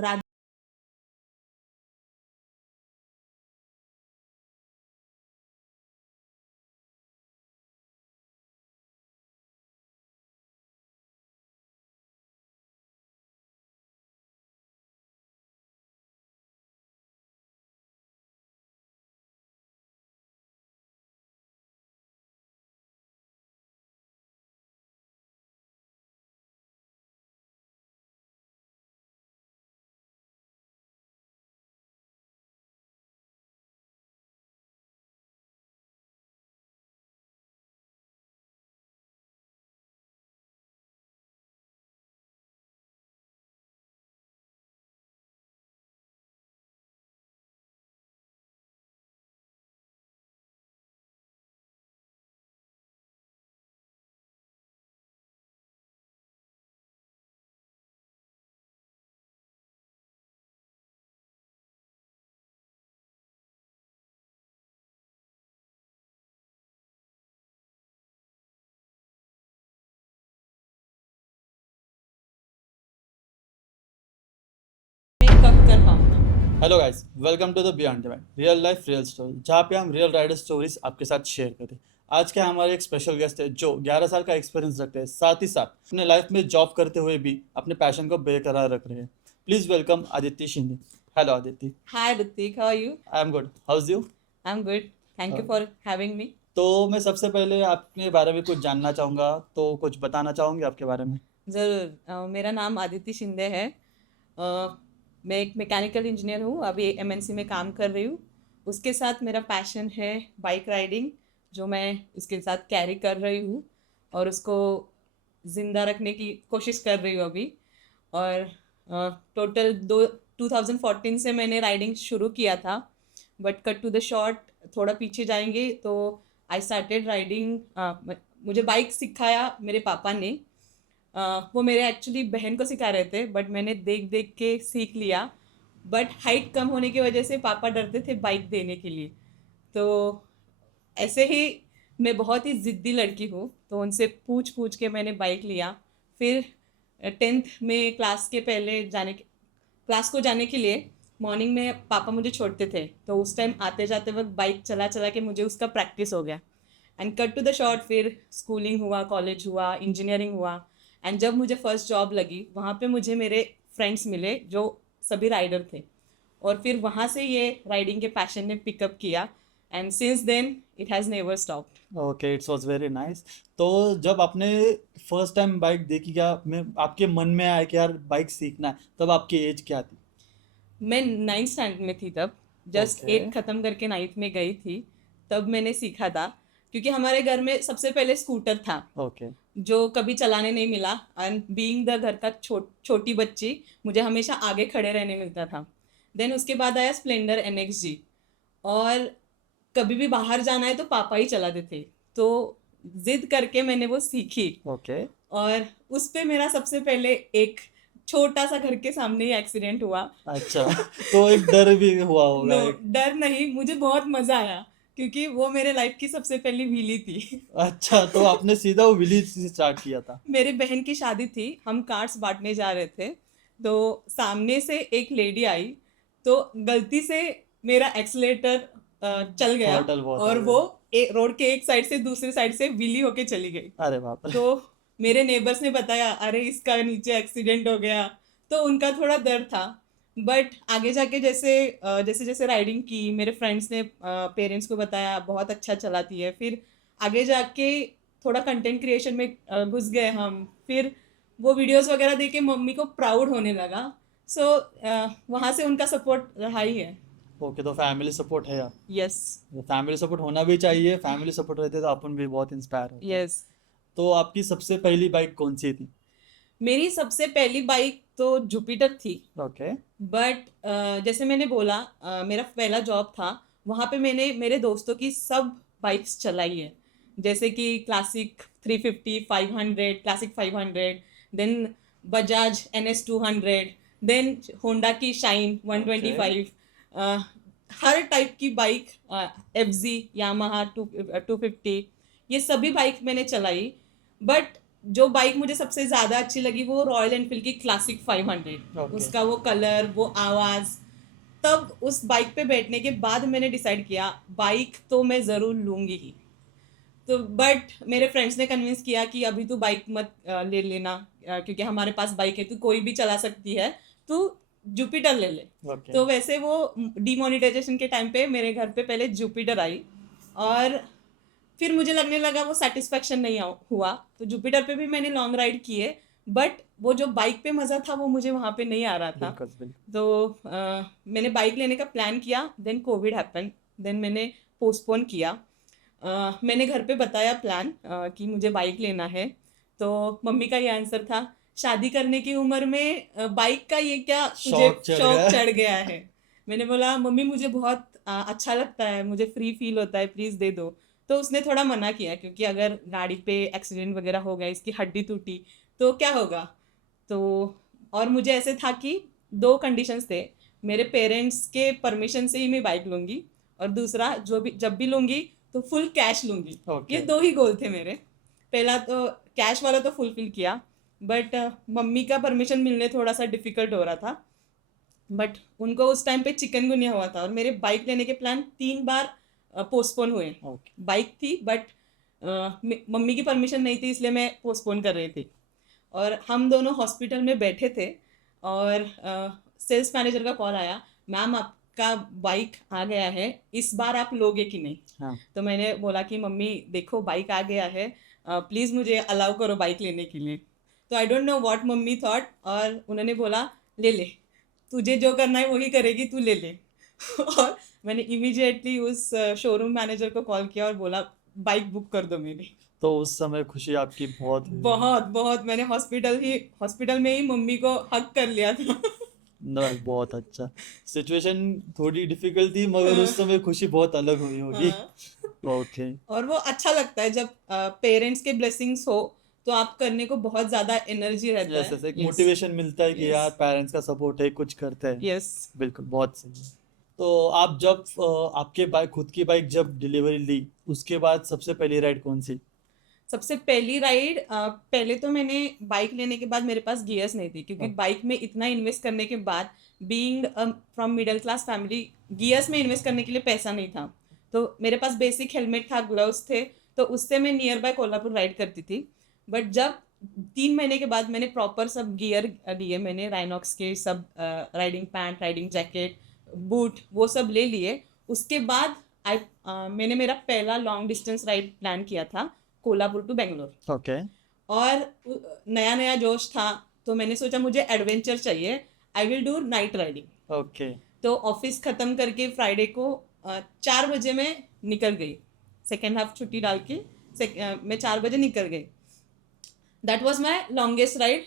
रात में कब कर पाऊंगा। Hello guys, welcome to the beyond divine real life real story, जहाँ पे हम रियल राइडर स्टोरीज आपके साथ शेयर करते हैं। आज के हमारे एक स्पेशल गेस्ट है जो 11 साल का एक्सपीरियंस रखते हैं, साथ ही साथ अपने लाइफ में जॉब करते हुए भी अपने पैशन को बेकरार रख रहे हैं। Please welcome Aditya Shinde. Hello Aditya. Hi Hrithik, how are you? I am good, how's you? I am good. Thank you for having me. तो मैं सबसे पहले आपके बारे में कुछ जानना चाहूँगा, तो कुछ बताना चाहूँगी आपके बारे में? ज़रूर। मेरा नाम आदित्य शिंदे है। मैं एक मैकेनिकल इंजीनियर हूँ, अभी एमएनसी में काम कर रही हूँ। उसके साथ मेरा पैशन है बाइक राइडिंग, जो मैं उसके साथ कैरी कर रही हूँ और उसको ज़िंदा रखने की कोशिश कर रही हूँ अभी। और टोटल 2014 से मैंने राइडिंग शुरू किया था। But cut to the short, थोड़ा पीछे जाएंगे तो आई स्टार्टेड राइडिंग। मुझे बाइक सिखाया मेरे पापा ने। वो मेरे एक्चुअली बहन को सिखा रहे थे, बट मैंने देख देख के सीख लिया। बट हाइट कम होने की वजह से पापा डरते थे बाइक देने के लिए। तो ऐसे ही मैं बहुत ही ज़िद्दी लड़की हूँ, तो उनसे पूछ पूछ के मैंने बाइक लिया। फिर 10th में क्लास को जाने के लिए मॉर्निंग में पापा मुझे छोड़ते थे, तो उस टाइम आते जाते वक्त बाइक चला चला के मुझे उसका प्रैक्टिस हो गया। And cut to the short, फिर स्कूलिंग हुआ, कॉलेज हुआ, इंजीनियरिंग हुआ। एंड जब मुझे फर्स्ट जॉब लगी, वहाँ पे मुझे मेरे फ्रेंड्स मिले जो सभी राइडर थे। और फिर वहाँ से ये राइडिंग के पैशन ने पिकअप किया। And since then it has never stopped. Okay, it's was very nice. तो जब आपने फर्स्ट टाइम बाइक देखी, क्या में आपके मन में आया कि यार बाइक सीखना है, तब आपकी एज क्या थी? मैं 9th स्टैंडर्ड में थी तब। Just okay. 8 ख़त्म करके 9th में गई थी। तब मैंने सीखा था, क्योंकि हमारे घर में सबसे पहले स्कूटर था ओके। जो कभी चलाने नहीं मिला। एंड बीइंग द घर का छोटी बच्ची, मुझे हमेशा आगे खड़े रहने मिलता था। देन उसके बाद आया स्प्लेंडर NXG। और कभी भी बाहर जाना है तो पापा ही चलाते थे। तो जिद करके मैंने वो सीखी। ओके। और उस पे मेरा सबसे पहले एक छोटा सा घर के सामने ही एक्सीडेंट हुआ। अच्छा। तो एक डर भी हुआ होगा नो, एक। डर नहीं, मुझे बहुत मजा आया, क्योंकि वो मेरे लाइफ की सबसे पहली व्हीली थी। अच्छा, तो आपने सीधा वो विलेज से स्टार्ट किया था? मेरे बहन की शादी थी, हम कार्ड्स बांटने जा रहे थे। तो सामने से एक लेडी आई, तो गलती से मेरा एक्सीलेटर चल गया। थ्रॉटल बहुत आ और वो गया। रोड के एक साइड से दूसरी साइड से व्हीली होके चली गई। अरे बाप रे। तो मेरे नेबर्स ने बताया, अरे इसका नीचे एक्सीडेंट हो गया। तो उनका थोड़ा डर था। बट आगे जाके जैसे जैसे राइडिंग की, मेरे फ्रेंड्स ने पेरेंट्स को बताया बहुत अच्छा चलाती है। फिर आगे जाके थोड़ा कंटेंट क्रिएशन में घुस गए हम। फिर वो वीडियोस वगैरह देख के मम्मी को प्राउड होने लगा। सो वहाँ से उनका सपोर्ट रहा ही है। ओके, तो फैमिली सपोर्ट है यार। यस। फैमिली सपोर्ट होना भी चाहिए, फैमिली सपोर्ट रहते तो अपन भी बहुत इंस्पायर होते हैं। यस। तो आपकी सबसे पहली बाइक कौन सी थी? मेरी सबसे पहली बाइक तो जुपिटर थी। ओके। बट जैसे मैंने बोला, मेरा पहला जॉब था। वहाँ पे मैंने मेरे दोस्तों की सब बाइक्स चलाई है। जैसे कि classic 350, 500, classic 500, then Bajaj NS 200, then Honda की शाइन ओके। 125। हर टाइप की बाइक, FZ, यामाहा 250, ये सभी बाइक मैंने चलाई। बट जो बाइक मुझे सबसे ज़्यादा अच्छी लगी वो रॉयल एनफील्ड की क्लासिक 500। ओके। उसका वो कलर, वो आवाज़, तब उस बाइक पे बैठने के बाद मैंने डिसाइड किया बाइक तो मैं ज़रूर लूँगी ही। तो बट मेरे फ्रेंड्स ने कन्विंस किया कि अभी तू बाइक मत ले लेना, क्योंकि हमारे पास बाइक है, तू कोई भी चला सकती है, तू जुपिटर ले ले। ओके। तो वैसे वो डीमोनेटाइजेशन के टाइम पे मेरे घर पे पहले जुपिटर आई, और फिर मुझे लगने लगा वो सेटिस्फेक्शन नहीं हुआ, तो जुपिटर पे भी मैंने लॉन्ग राइड किए, बट वो जो बाइक पे मज़ा था वो मुझे वहाँ पे नहीं आ रहा था। बिल्कुल बिल्कुल। तो मैंने बाइक लेने का प्लान किया, देन कोविड हैपन, देन मैंने पोस्टपोन किया। मैंने घर पे बताया प्लान कि मुझे बाइक लेना है, तो मम्मी का ये आंसर था, शादी करने की उम्र में बाइक का ये क्या तुझे शौक चढ़ शौक गया। चढ़ गया है। मैंने बोला मम्मी मुझे बहुत अच्छा लगता है, मुझे फ्री फील होता है, प्लीज़ दे दो। तो उसने थोड़ा मना किया, क्योंकि अगर गाड़ी पे एक्सीडेंट वगैरह हो गया, इसकी हड्डी टूटी तो क्या होगा। तो और मुझे ऐसे था कि दो कंडीशंस थे, मेरे पेरेंट्स के परमिशन से ही मैं बाइक लूँगी, और दूसरा जो भी जब भी लूँगी तो फुल कैश लूँगी। ये ओके। दो ही गोल थे मेरे। पहला तो कैश वाला तो फुलफिल किया, बट मम्मी का परमिशन मिलने थोड़ा सा डिफ़िकल्ट हो रहा था। बट उनको उस टाइम पे चिकनगुनिया हुआ था, और मेरे बाइक लेने के प्लान 3 बार पोस्टपोन हुए। ओके। बाइक थी, बट मम्मी की परमिशन नहीं थी, इसलिए मैं पोस्टपोन कर रही थी। और हम दोनों हॉस्पिटल में बैठे थे, और सेल्स मैनेजर का कॉल आया, मैम आपका बाइक आ गया है, इस बार आप लोगे कि नहीं। हाँ। तो मैंने बोला कि मम्मी देखो बाइक आ गया है, प्लीज़ मुझे अलाउ करो बाइक लेने के लिए। तो I don't know what mummy thought, और उन्होंने बोला ले ले, तुझे जो करना है वही करेगी, तू ले ले। और मैंने इमीडिएटली उस शोरूम मैनेजर को कॉल किया और बोला बाइक बुक कर दो मेरी। तो उस समय खुशी आपकी बहुत हुई होगी। बहुत बहुत मैंने हॉस्पिटल में ही मम्मी को हक कर लिया था। ना, बहुत अच्छा। सिचुएशन थोड़ी डिफिकल्ट थी, मगर उस समय खुशी बहुत अलग हुई होगी। हाँ। ओके। और वो अच्छा लगता है जब पेरेंट्स के ब्लेसिंग्स हो, तो आप करने को बहुत ज्यादा एनर्जी रहता यस है। यस, एक यस। मोटिवेशन मिलता है कि यस। यार पेरेंट्स का सपोर्ट है, कुछ करते हैं। यस। बिल्कुल, बहुत सही है। तो आप जब आपके बाइक, खुद की बाइक जब डिलीवरी ली, उसके बाद सबसे पहली राइड कौन सी? सबसे पहली राइड, पहले तो मैंने बाइक लेने के बाद मेरे पास गियर्स नहीं थी, क्योंकि बाइक में इतना इन्वेस्ट करने के बाद, being from middle class family, gears में इन्वेस्ट करने के लिए पैसा नहीं था। तो मेरे पास बेसिक हेलमेट था, ग्लव्स थे, तो उससे मैं नियर बाय कोल्हापुर राइड करती थी। बट जब 3 महीने के बाद मैंने प्रॉपर सब गियर लिए, मैंने राइनॉक्स के सब riding pants, riding jacket, boot, वो सब ले लिए। उसके बाद मैंने मेरा पहला लॉन्ग डिस्टेंस राइड प्लान किया था, कोल्हापुर टू बेंगलोर। ओके। और नया नया जोश था, तो मैंने सोचा मुझे एडवेंचर चाहिए, I will do night riding. Okay. तो ऑफिस ख़त्म करके फ्राइडे को 4 बजे मैं निकल गई, सेकेंड हाफ छुट्टी डाल के मैं 4 बजे निकल गई। That was my longest ride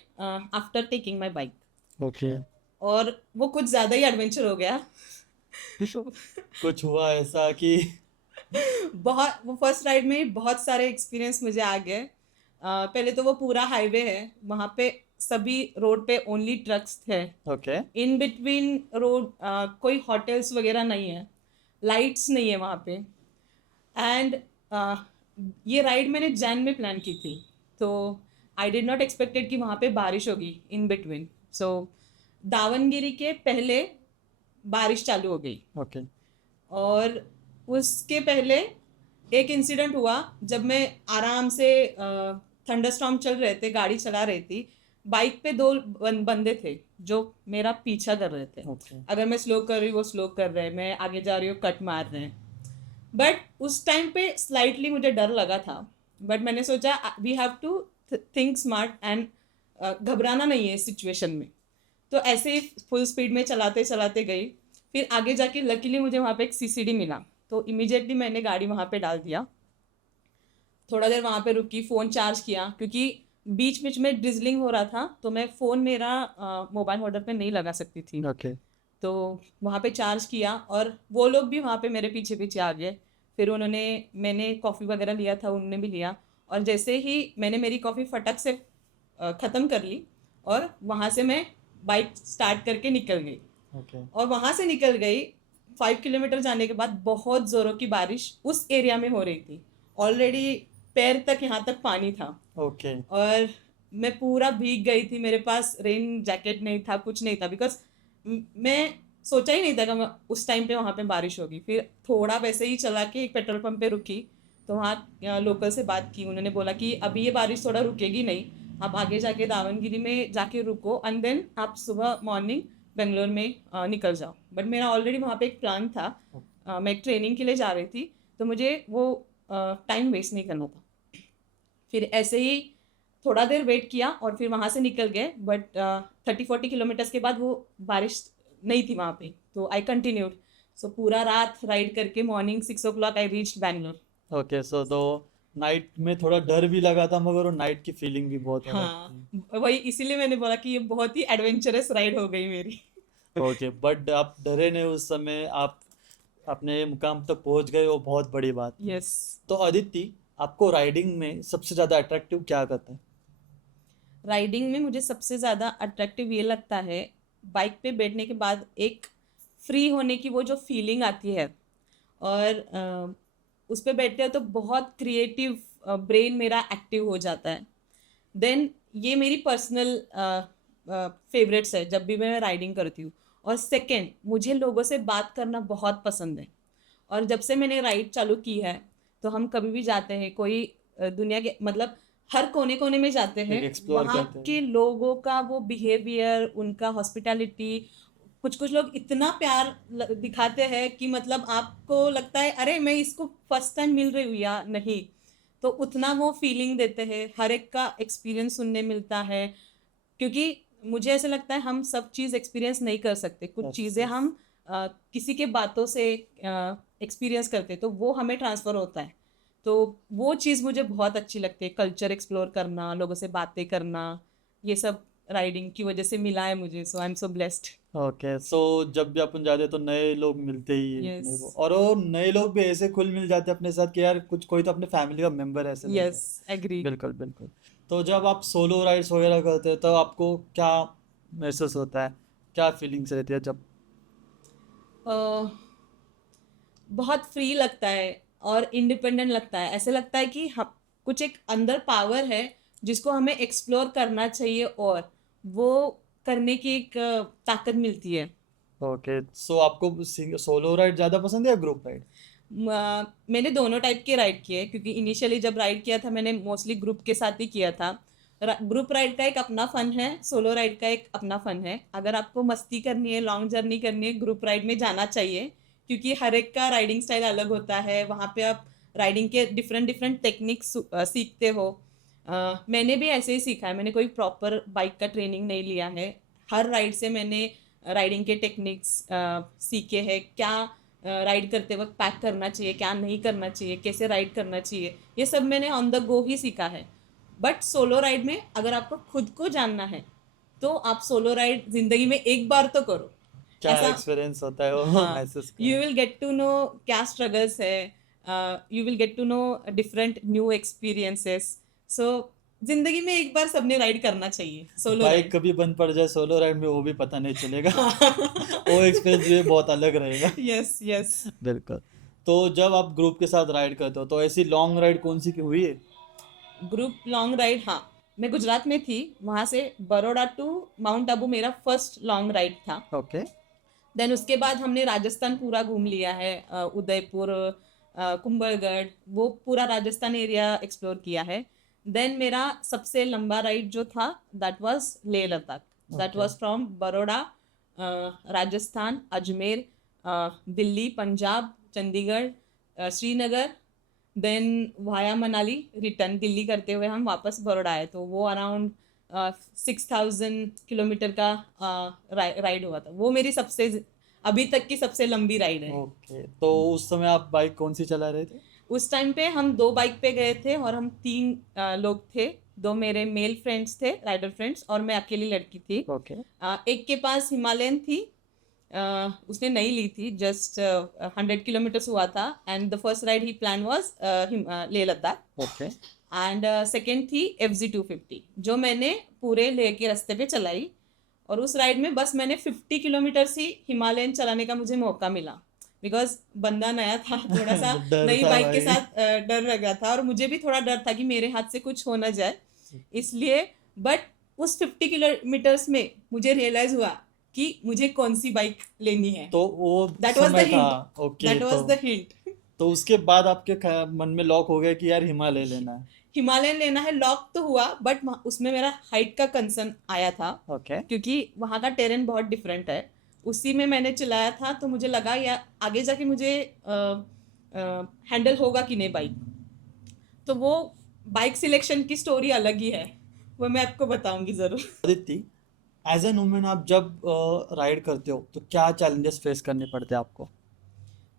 after taking my bike. Okay. और वो कुछ ज़्यादा ही एडवेंचर हो गया। कुछ हुआ ऐसा कि बहुत, वो फर्स्ट राइड में ही बहुत सारे एक्सपीरियंस मुझे आ गए। पहले तो वो पूरा हाईवे है, वहाँ पे सभी रोड पे ओनली ट्रक्स थे। ओके। इन बिटवीन रोड कोई होटल्स वगैरह नहीं है, लाइट्स नहीं है वहाँ पे। एंड ये राइड मैंने जैन में प्लान की थी, तो आई डिड नॉट एक्सपेक्टेड कि वहाँ पे बारिश होगी इन बिटवीन। सो दावनगिरी के पहले बारिश चालू हो गई, ओके। और उसके पहले एक इंसिडेंट हुआ, जब मैं आराम से थंडरस्टॉर्म चल रहे थे, गाड़ी चला रही थी, बाइक पे दो बंदे थे जो मेरा पीछा कर रहे थे। ओके। अगर मैं स्लो कर रही हूँ वो स्लो कर रहे हैं, मैं आगे जा रही हूँ कट मार रहे हैं। बट उस टाइम पे स्लाइटली मुझे डर लगा था, बट मैंने सोचा we have to think smart and घबराना नहीं है इस सिचुएशन में। तो ऐसे ही फुल स्पीड में चलाते चलाते गई। फिर आगे जाके लकीली मुझे वहाँ पे एक सीसीडी मिला, तो इमीडिएटली मैंने गाड़ी वहाँ पे डाल दिया। थोड़ा देर वहाँ पे रुकी, फ़ोन चार्ज किया, क्योंकि बीच बीच में ड्रिजलिंग हो रहा था, तो मैं फ़ोन मेरा मोबाइल होल्डर पे नहीं लगा सकती थी। ओके। तो वहाँ पे चार्ज किया, और वो लोग भी वहाँ पे मेरे पीछे पीछे आ गए। फिर मैंने कॉफ़ी वगैरह लिया था, उन्होंने भी लिया, और जैसे ही मैंने मेरी कॉफ़ी फटक से ख़त्म कर ली, और वहाँ से मैं बाइक स्टार्ट करके निकल गई। ओके। और वहाँ से निकल गई, 5 किलोमीटर जाने के बाद बहुत ज़ोरों की बारिश उस एरिया में हो रही थी। ऑलरेडी पैर तक, यहाँ तक पानी था। ओके और मैं पूरा भीग गई थी, मेरे पास रेन जैकेट नहीं था, कुछ नहीं था, बिकॉज मैं सोचा ही नहीं था कि उस टाइम पे वहाँ पे बारिश होगी। फिर थोड़ा वैसे ही चला के एक पेट्रोल पंप पे रुकी, तो वहाँ लोकल से बात की, उन्होंने बोला कि अभी ये बारिश थोड़ा रुकेगी नहीं, आप आगे जाके दावनगिरी में जाके रुको एंड देन आप सुबह मॉर्निंग बेंगलोर में निकल जाओ। बट मेरा ऑलरेडी वहाँ पे एक प्लान था, मैं एक ट्रेनिंग के लिए जा रही थी, तो मुझे वो टाइम वेस्ट नहीं करना था। फिर ऐसे ही थोड़ा देर वेट किया और फिर वहाँ से निकल गए, बट 30-40 किलोमीटर्स के बाद वो बारिश नहीं थी वहाँ पे, तो आई कंटिन्यूड। सो पूरा रात राइड करके morning 6 o'clock I reached Bangalore. Okay. So तो नाइट में थोड़ा डर भी लगा था, मगर वो नाइट की फीलिंग भी बहुत अलग हाँ, थी। वही इसीलिए मैंने बोला कि ये बहुत ही एडवेंचरस राइड हो गई मेरी। ओके, बट आप डरे नहीं उस समय, आप अपने मुकाम तक पहुंच गए, वो बहुत बड़ी बात है। यस। तो अदिति, आपको राइडिंग में सबसे ज्यादा अट्रैक्टिव क्या करता है? राइडिंग में मुझे सबसे ज़्यादा अट्रैक्टिव ये लगता है, बाइक पे बैठने के बाद एक फ्री होने की वो जो फीलिंग आती है, और उस पे बैठते हो तो बहुत क्रिएटिव ब्रेन मेरा एक्टिव हो जाता है। देन ये मेरी पर्सनल फेवरेट्स है जब भी मैं राइडिंग करती हूँ। और सेकंड, मुझे लोगों से बात करना बहुत पसंद है, और जब से मैंने राइड चालू की है, तो हम कभी भी जाते हैं, कोई दुनिया के मतलब हर कोने कोने में जाते हैं, एक एक्सप्लोर वहाँ करते के हैं। लोगों का वो बिहेवियर, उनका हॉस्पिटैलिटी, कुछ कुछ लोग इतना प्यार दिखाते हैं कि मतलब आपको लगता है अरे मैं इसको फर्स्ट टाइम मिल रही हूँ या नहीं। तो उतना वो फीलिंग देते हैं, हर एक का एक्सपीरियंस सुनने मिलता है, क्योंकि मुझे ऐसा लगता है हम सब चीज़ एक्सपीरियंस नहीं कर सकते, कुछ यस चीज़ें यस। हम किसी के बातों से एक्सपीरियंस करते, तो वो हमें ट्रांसफ़र होता है। तो वो चीज़ मुझे बहुत अच्छी लगती है, कल्चर एक्सप्लोर करना, लोगों से बातें करना, ये सब राइडिंग की वजह से मिला है मुझे। So I am so blessed. Okay, so जब भी अपन जाते हैं तो नए लोग मिलते ही हैं यस। अपने को, और वो नए लोग भी ऐसे खुल मिल जाते हैं अपने साथ कि यार कुछ कोई तो अपने फैमिली का मेंबर ऐसे लगता यस, है। एग्री। बिल्कुल बिल्कुल। तो जब आप सोलो राइड्स वगैरह करते हो तो आपको क्या महसूस होता है, क्या फीलिंग्स रहती है जब? बहुत फ्री लगता है और इंडिपेंडेंट लगता है, ऐसे लगता है कि हम कुछ एक अंदर पावर है जिसको हमें एक्सप्लोर करना चाहिए, और वो करने की एक ताकत मिलती है। ओके, सो आपको सोलो राइड ज़्यादा पसंद है या ग्रुप राइड? मैंने दोनों टाइप के राइड किए, क्योंकि इनिशियली जब राइड किया था मैंने मोस्टली ग्रुप के साथ ही किया था। ग्रुप राइड का एक अपना फन है, सोलो राइड का एक अपना फन है। अगर आपको मस्ती करनी है, लॉन्ग जर्नी करनी है, ग्रुप राइड में जाना चाहिए, क्योंकि हर एक का राइडिंग स्टाइल अलग होता है, वहाँ पे आप राइडिंग के डिफरेंट डिफरेंट टेक्निक्स सीखते हो। मैंने भी ऐसे ही सीखा है, मैंने कोई प्रॉपर बाइक का ट्रेनिंग नहीं लिया है। हर राइड से मैंने राइडिंग के टेक्निक्स सीखे हैं, क्या राइड करते वक्त पैक करना चाहिए, क्या नहीं करना चाहिए, कैसे राइड करना चाहिए, ये सब मैंने ऑन द गो ही सीखा है। बट सोलो राइड में अगर आपको खुद को जानना है, तो आप सोलो राइड जिंदगी में एक बार तो करो। क्या ऐसा, एक्सपीरियंस होता है वो हाँ, महसूस यू करो। विल गेट टू नो क्या स्ट्रगल्स है, you will get to know different new experiences. So जिंदगी में एक बार सबने राइड करना चाहिए, सोलो बाइक राइड। कभी बंद पड़ जाए सोलो राइड में वो भी पता नहीं चलेगा। वो एक्सपीरियंस भी बहुत अलग रहेगा। Yes, yes. बिल्कुल। तो जब आप ग्रुप के साथ राइड करते हो तो ऐसी लॉन्ग राइड कौन सी की हुई है? ग्रुप लॉन्ग राइड, हाँ, मैं गुजरात में थी, वहाँ से बड़ौदा टू माउंट आबू मेरा फर्स्ट लॉन्ग राइड था। ओके। देन उसके बाद हमने राजस्थान पूरा घूम लिया है, उदयपुर, कुंभलगढ़, वो पूरा राजस्थान एरिया एक्सप्लोर किया है। देन मेरा सबसे लंबा राइड जो था, that was Leh Ladakh. That okay. Was from Baroda, Rajasthan, Ajmer, Delhi, Punjab, Chandigarh, Srinagar, then via Manali, return Delhi करते हुए हम वापस बड़ौदा आए, तो वो अराउंड 6,000 किलोमीटर का राइड हुआ था। वो मेरी सबसे अभी तक की सबसे लंबी राइड है। ओके, तो उस समय आप बाइक कौन सी चला रहे थे? उस टाइम पे हम दो बाइक पे गए थे, और हम तीन लोग थे, दो मेरे मेल फ्रेंड्स थे, राइडर फ्रेंड्स, और मैं अकेली लड़की थी। ओके। एक के पास हिमालयन थी, उसने नई ली थी, जस्ट 100 किलोमीटर्स हुआ था, and the first ride he plan was Leh Ladakh. Okay. And second थी FZ 250, जो मैंने पूरे लेह के रास्ते पे चलाई। और उस राइड में बस मैंने 50 किलोमीटर ही हिमालयन चलाने का मुझे मौका मिला, बिकॉज बंदा नया था, थोड़ा सा डर नई था बाइक के भाई। साथ डर लगा था, और मुझे भी थोड़ा डर था कि मेरे हाथ से कुछ हो ना जाए, इसलिए। बट उस 50 किलोमीटर्स में मुझे रियलाइज हुआ कि मुझे कौन सी बाइक लेनी है। तो वो दैट वॉज द समय था। Hint. Okay, that was the hint. तो उसके बाद आपके मन में लॉक हो गया कि यार हिमालय लेना है। हिमालयन लेना है, लॉक तो हुआ, बट उसमें मेरा हाइट का कंसर्न आया था, ओके। क्योंकि वहाँ का टेरेन बहुत डिफरेंट है। उसी में मैंने चलाया था, तो मुझे लगा या आगे जाके मुझे हैंडल होगा कि नहीं बाइक। तो वो बाइक सिलेक्शन की स्टोरी अलग ही है, वो मैं आपको बताऊंगी ज़रूर। आदित्य, एज एन वुमेन आप जब राइड करते हो तो क्या चैलेंजेस फेस करने पड़ते हैं आपको?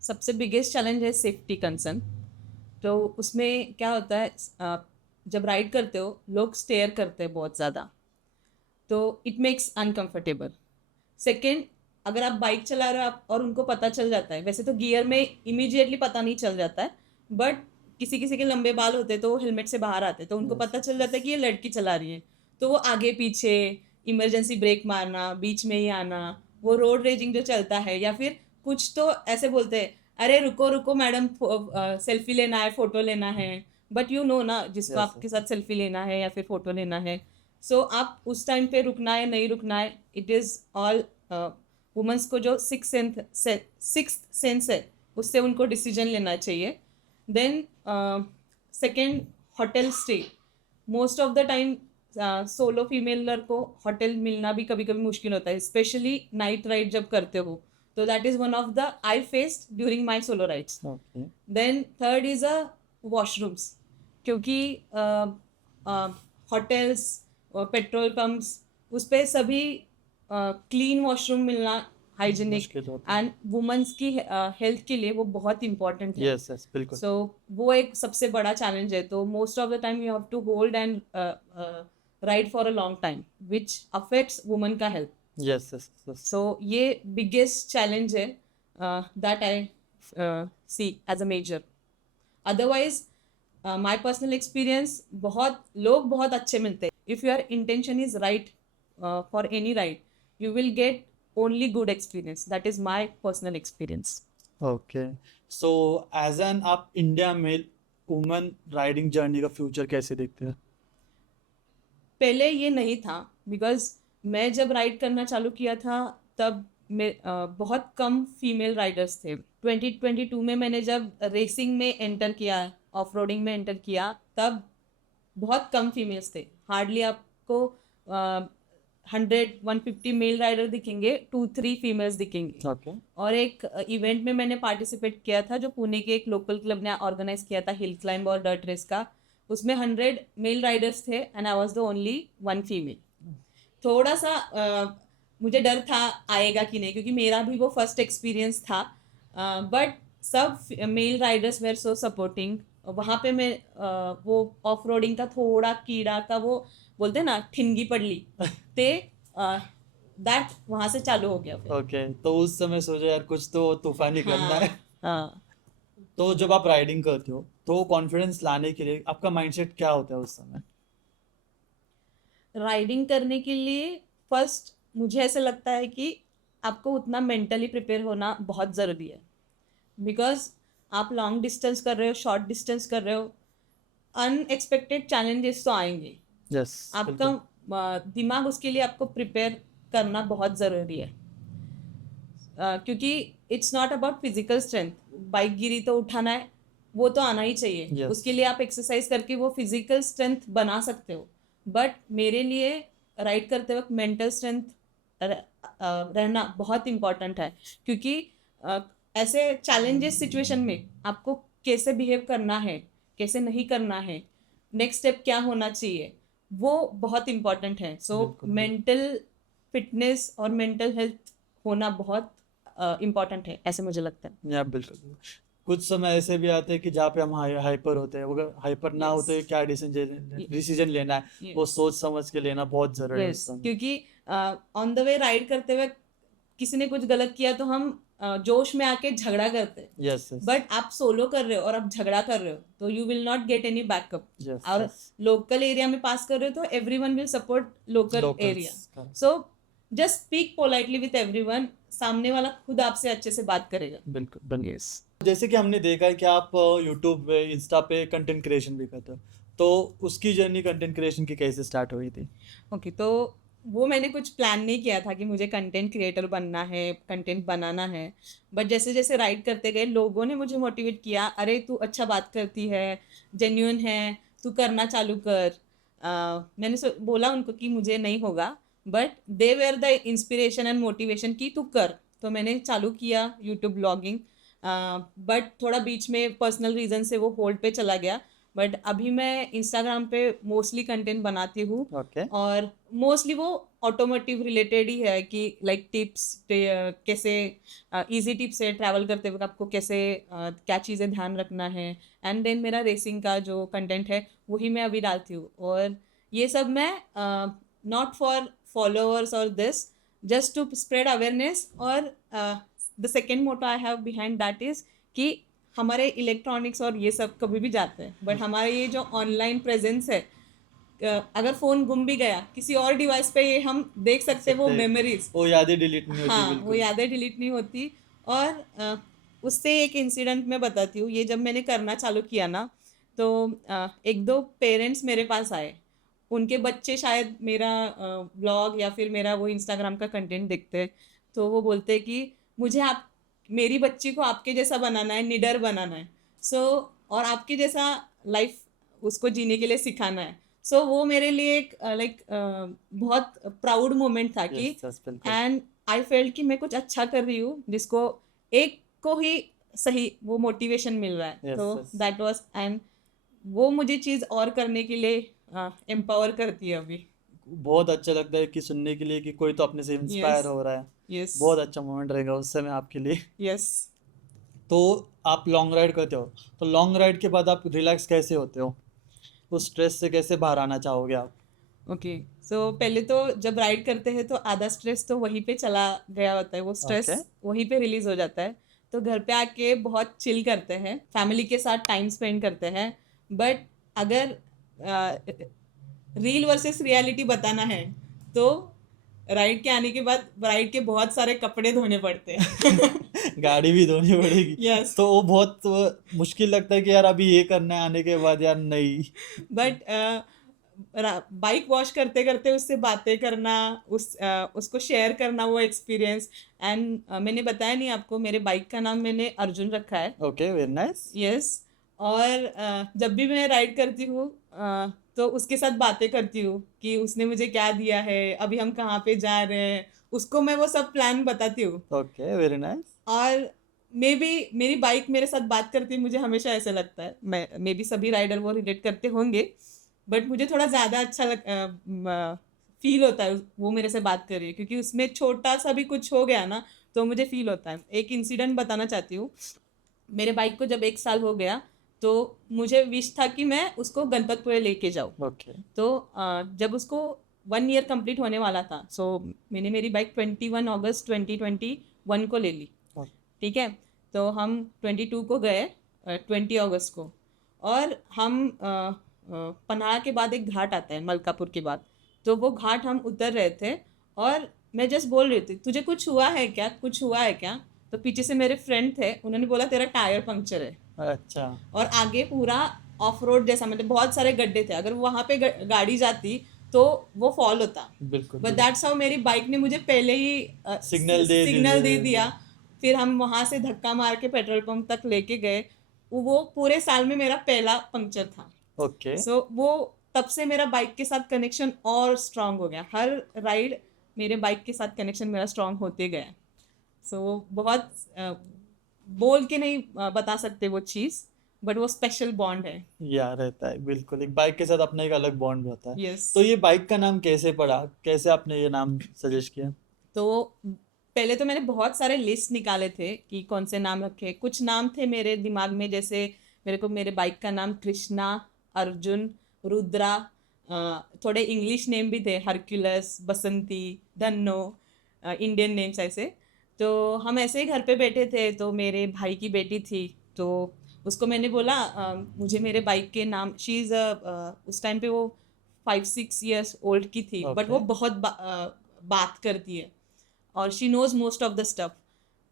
सबसे बिगेस्ट चैलेंज है सेफ्टी कंसर्न। तो उसमें क्या होता है, जब राइड करते हो लोग स्टेयर करते हैं बहुत ज़्यादा, तो इट मेक्स अनकंफर्टेबल। सेकेंड, अगर आप बाइक चला रहे हो आप और उनको पता चल जाता है, वैसे तो गियर में इमीडिएटली पता नहीं चल जाता है, बट किसी किसी के लंबे बाल होते हैं तो वो हेलमेट से बाहर आते हैं, तो उनको यस, पता चल जाता है कि ये लड़की चला रही है, तो वो आगे पीछे इमरजेंसी ब्रेक मारना, बीच में ही आना, वो रोड रेजिंग जो चलता है, या फिर कुछ तो ऐसे बोलते हैं, अरे रुको रुको मैडम, सेल्फी लेना है, फोटो लेना है। बट यू नो ना जिसको यस, आपके साथ सेल्फी लेना है या फिर फोटो लेना है, सो आप उस टाइम पे रुकना है नहीं रुकना है, इट इज़ ऑल वुमेंस को जो सिक्स सेंस है उससे उनको डिसीजन लेना चाहिए। Then second, hotel stay. Most of the time solo फीमेलर को होटल मिलना भी कभी कभी मुश्किल होता है, स्पेशली नाइट राइड जब करते हो, तो that is one of the I faced during my solo rides. Okay. Then third is a washrooms, क्योंकि होटल्स और पेट्रोल पंप्स उस पे सभी क्लीन वॉशरूम मिलना, हाइजीनिक, मुश्किल होता है। एंड वुमेन्स की हेल्थ के लिए वो बहुत इंपॉर्टेंट है। यस, यस, बिल्कुल। सो वो एक सबसे बड़ा चैलेंज है, तो most of the time you have to hold and ride for a long time which affects women का health. Yes, yes, yes. So ये बिगेस्ट चैलेंज है that I see as a major. Otherwise my personal experience, बहुत लोग बहुत अच्छे मिलते हैं, if your intention is right for any ride, you will get only good experience, that is my personal experience. Okay. So as N आप India में women riding journey का future कैसे देखते हैं? पहले ये नहीं था, बिकॉज मैं जब राइड करना चालू किया था तब बहुत कम फीमेल राइडर्स थे। 2022 में मैंने जब रेसिंग में एंटर किया, ऑफ रोडिंग में एंटर किया, तब बहुत कम फीमेल्स थे, हार्डली आपको 100-150 मेल राइडर दिखेंगे, 2-3 फीमेल्स दिखेंगे। ओके। और एक इवेंट में मैंने पार्टिसिपेट किया था जो पुणे के एक लोकल क्लब ने ऑर्गेनाइज किया था, हिल क्लाइंब और डर्ट रेस का, उसमें 100 मेल राइडर्स थे and I was the only 1 female. थोड़ा सा मुझे डर था आएगा कि नहीं, क्योंकि मेरा भी वो फर्स्ट एक्सपीरियंस था, बट सब male riders were so supporting. वहाँ पे मैं वो ऑफ रोडिंग का थोड़ा कीड़ा का वो बोलते हैं ना, ठिनगी पड़ली, ते दैट वहाँ से चालू हो गया फिर। ओके, तो उस समय सोचा यार कुछ तो तूफानी करना है। हाँ हाँ। तो जब आप राइडिंग करते हो तो कॉन्फिडेंस लाने के लिए आपका माइंडसेट क्या होता है उस समय? राइडिंग करने के लिए फर्स्ट मुझे ऐसा लगता है कि आपको उतना मेंटली प्रिपेयर होना बहुत ज़रूरी है, बिकॉज आप लॉन्ग डिस्टेंस कर रहे हो, शॉर्ट डिस्टेंस कर रहे हो, अनएक्सपेक्टेड चैलेंजेस तो आएंगे। यस, आपका बिल्कुल। दिमाग उसके लिए आपको प्रिपेयर करना बहुत ज़रूरी है, क्योंकि it's not about physical strength. Bike गिरी तो उठाना है, वो तो आना ही चाहिए, यस। उसके लिए आप एक्सरसाइज करके वो फिजिकल स्ट्रेंथ बना सकते हो, बट मेरे लिए राइड करते वक्त मेंटल स्ट्रेंथ रहना बहुत इम्पॉर्टेंट है, क्योंकि ऐसे चैलेंजेस सिचुएशन में आपको कैसे बिहेव करना है, कैसे नहीं करना है, नेक्स्ट स्टेप क्या होना चाहिए, वो बहुत इम्पॉर्टेंट है। सो बिल्कुल, बिल्कुल। मेंटल फिटनेस और मेंटल हेल्थ होना बहुत इम्पॉर्टेंट है, ऐसे मुझे लगता है। या बिल्कुल, बिल्कुल। कुछ समय ऐसे भी आते हैं कि जहाँ पे हम हाइपर होते हैं, अगर हाइपर ना यस होते क्या डिसीजन लेना है वो सोच समझ के लेना बहुत जरूरी है उस यस, समय। क्योंकि ऑन द वे राइड करते हुए किसी ने कुछ गलत किया तो हम जोश में आके झगड़ा करते हैं, यस, यस, बट आप सोलो कर रहे हो और आप झगड़ा कर रहे हो तो you will not get any backup. Yes, और यस। लोकल एरिया में पास कर रहे हो तो everyone will support local locals area. का। So just speak politely with everyone, सामने वाला खुद आपसे अच्छे से बात करेगा। बिल्कुल बिल्कुल। यस। जैसे कि हमने देखा है कि आप यूट्यूब पे इंस्टा पे कंटेंट क्रिएशन भी करते हो, तो उसकी जर्नी कंटेंट क्रिएशन की कैसे स्टार्ट हुई थी? ओके, तो वो मैंने कुछ प्लान नहीं किया था कि मुझे कंटेंट क्रिएटर बनना है, कंटेंट बनाना है। बट जैसे जैसे राइड करते गए लोगों ने मुझे मोटिवेट किया, अरे तू अच्छा बात करती है, जेन्यून है, तू करना चालू कर। मैंने बोला उनको कि मुझे नहीं होगा, but they were the inspiration and motivation कि तू कर। तो मैंने चालू किया यूट्यूब ब्लॉगिंग, बट थोड़ा बीच में पर्सनल रीज़न से वो होल्ड पे चला गया। बट अभी मैं इंस्टाग्राम पे मोस्टली कंटेंट बनाती हूँ, ओके। और मोस्टली वो ऑटोमोटिव रिलेटेड ही है कि लाइक टिप्स, कैसे इजी टिप्स है ट्रैवल करते वक्त आपको कैसे क्या चीज़ें ध्यान रखना है। एंड देन मेरा रेसिंग का जो कंटेंट है वही मैं अभी डालती हूँ। और ये सब मैं नॉट फॉर फॉलोअर्स और this, just to spread awareness. और the second motto I have behind that is कि हमारे इलेक्ट्रॉनिक्स और ये सब कभी भी जाते हैं, बट हमारे ये जो ऑनलाइन प्रेजेंस है, अगर फ़ोन गुम भी गया किसी और डिवाइस पे, ये हम देख सकते हैं वो मेमोरीज। वो यादें डिलीट नहीं होती, हाँ, वो बिल्कुल। यादें डिलीट नहीं होती। और उससे एक इंसिडेंट मैं बताती हूँ। ये जब मैंने करना चालू किया ना, तो एक दो पेरेंट्स मेरे पास आए, उनके बच्चे शायद मेरा ब्लॉग या फिर मेरा वो इंस्टाग्राम का कंटेंट देखते हैं। तो वो बोलते हैं कि मुझे आप, मेरी बच्ची को आपके जैसा बनाना है, निडर बनाना है। सो और आपके जैसा लाइफ उसको जीने के लिए सिखाना है। सो वो मेरे लिए एक लाइक बहुत प्राउड मोमेंट था कि, यस यस, बिल्कुल। एंड आई फेल्ट कि मैं कुछ अच्छा कर रही हूँ जिसको एक को ही सही वो मोटिवेशन मिल रहा है। यस तो यस। दैट वाज, एंड वो मुझे चीज़ और करने के लिए एम्पावर करती है अभी। बहुत अच्छा लगता है कि सुनने के लिए कि कोई तो अपने से इंस्पायर यस। हो रहा है। यस। बहुत अच्छा मोमेंट रहेगा उस समय आपके लिए। यस। तो आप लॉन्ग राइड करते हो, तो लॉन्ग राइड के बाद आप रिलैक्स कैसे होते हो? उस स्ट्रेस से कैसे बाहर आना चाहोगे आप? ओके, सो पहले तो जब राइड करते हैं तो आधा स्ट्रेस तो वहीं पे चला गया होता है, वो स्ट्रेस ओके। वहीं पे रिलीज हो जाता है। तो घर पे आके बहुत चिल करते हैं, फैमिली के साथ टाइम स्पेंड करते हैं। बट अगर रील वर्सेस रियलिटी बताना है, तो राइड के आने के बाद राइड के बहुत सारे कपड़े धोने पड़ते हैं। गाड़ी भी धोनी पड़ेगी। यस। तो वो बहुत मुश्किल लगता है कि यार अभी ये करना है, आने के बाद यार नहीं। बट बाइक वॉश करते करते उससे बातें करना, उसको शेयर करना वो एक्सपीरियंस। एंड मैंने बताया नहीं आपको, मेरे बाइक का नाम मैंने अर्जुन रखा है। Okay, very nice. यस। और जब भी मैं राइड करती हूँ, तो उसके साथ बातें करती हूँ कि उसने मुझे क्या दिया है, अभी हम कहाँ पे जा रहे हैं, उसको मैं वो सब प्लान बताती हूँ। Okay, very nice. और मे बी मेरी बाइक मेरे साथ बात करती है, मुझे हमेशा ऐसा लगता है, मैं मे बी सभी राइडर वो रिलेट करते होंगे, बट मुझे थोड़ा ज़्यादा अच्छा फील होता है वो मेरे से बात कर रही है, क्योंकि उसमें छोटा सा भी कुछ हो गया ना तो मुझे फील होता है। एक इंसिडेंट बताना चाहती हूँ। मेरे बाइक को जब 1 साल हो गया, तो मुझे विश था कि मैं उसको गणपतपुरे लेके जाऊँ। ओके। तो जब उसको 1 ईयर कंप्लीट होने वाला था, सो मैंने मेरी बाइक 21 अगस्त 2021 को ले ली। ठीक है। तो हम 22 को गए, 20 अगस्त को। और हम पनाह के बाद एक घाट आता है, मलकापुर के बाद। तो वो घाट हम उतर रहे थे, और मैं जस्ट बोल रही थी, तुझे कुछ हुआ है क्या, कुछ हुआ है क्या? तो पीछे से मेरे फ्रेंड थे, उन्होंने बोला तेरा टायर पंक्चर है। अच्छा। और आगे पूरा ऑफ रोड जैसा, मतलब बहुत सारे गड्ढे थे, अगर वहाँ पे गाड़ी जाती तो वो फॉल होता। बिल्कुल बट दैट्स हाउ मेरी बाइक ने मुझे पहले ही सिग्नल दे दिया। फिर हम वहाँ से धक्का मार के पेट्रोल पंप तक लेके गए। वो पूरे साल में मेरा पहला पंक्चर था। ओके। सो वो तब से मेरा बाइक के साथ कनेक्शन और स्ट्रांग हो गया। हर राइड मेरे बाइक के साथ कनेक्शन मेरा स्ट्रांग होते गया। सो वो बहुत बोल के नहीं बता सकते वो चीज़, बट वो स्पेशल बॉन्ड है। यार रहता है, बिल्कुल एक बाइक के साथ अपना एक अलग बॉन्ड होता है। यस। तो ये बाइक का नाम कैसे पड़ा, कैसे आपने ये नाम सजेस्ट किया? तो पहले तो मैंने बहुत सारे लिस्ट निकाले थे कि कौन से नाम रखे। कुछ नाम थे मेरे दिमाग में, जैसे मेरे को मेरे बाइक का नाम कृष्णा, अर्जुन, रुद्रा, थोड़े इंग्लिश नेम भी थे, हरक्यूलस, बसंती, धन्नो, इंडियन नेम्स ऐसे। तो हम ऐसे ही घर पे बैठे थे, तो मेरे भाई की बेटी थी, तो उसको मैंने बोला मुझे मेरे बाइक के नाम, शी इज़ उस टाइम पे वो 5-6 ईयर्स ओल्ड की थी, बट वो ओके। बहुत बात करती है। और she knows most of the stuff.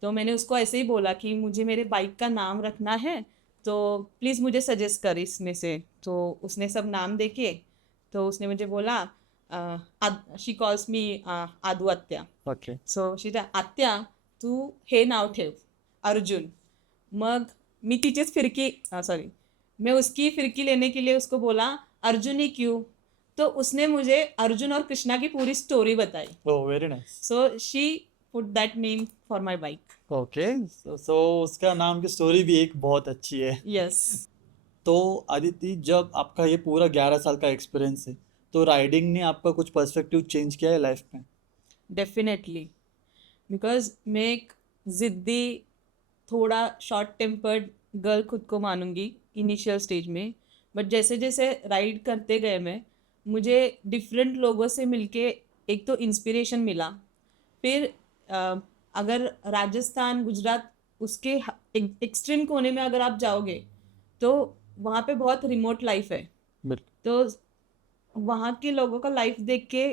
तो मैंने उसको ऐसे ही बोला कि मुझे मेरे बाइक का नाम रखना है, तो प्लीज़ मुझे सजेस्ट कर इसमें से। तो उसने सब नाम देके, तो उसने मुझे बोला, शी कॉल्स मी आदू आत्या। ओके सो शी आत्या, तू हे नाव ठेव, अर्जुन. मग मी तिचीच फिरकी, सॉरी, मैं उसकी फिरकी लेने के लिए उसको बोला, अर्जुन ही क्यों? तो उसने मुझे अर्जुन और कृष्णा की पूरी स्टोरी बताई. Oh very nice. So she put that name for my bike. Okay so उसका नाम की स्टोरी भी एक बहुत अच्छी है। यस. तो अदिति, जब आपका ये पूरा 11 साल का एक्सपीरियंस है, तो राइडिंग ने आपका कुछ पर्सपेक्टिव चेंज किया है लाइफ में? डेफिनेटली. बिकॉज मैं एक ज़िद्दी, थोड़ा शॉर्ट टेम्पर्ड गर्ल खुद को मानूंगी इनिशियल स्टेज में. बट जैसे जैसे राइड करते गए मैं, मुझे डिफरेंट लोगों से मिलके एक तो इंस्पिरेशन मिला. फिर अगर राजस्थान, गुजरात, उसके एक्सट्रीम कोने में अगर आप जाओगे, तो वहाँ पे बहुत रिमोट लाइफ है. बिल्कुल। तो वहाँ के लोगों का लाइफ देख के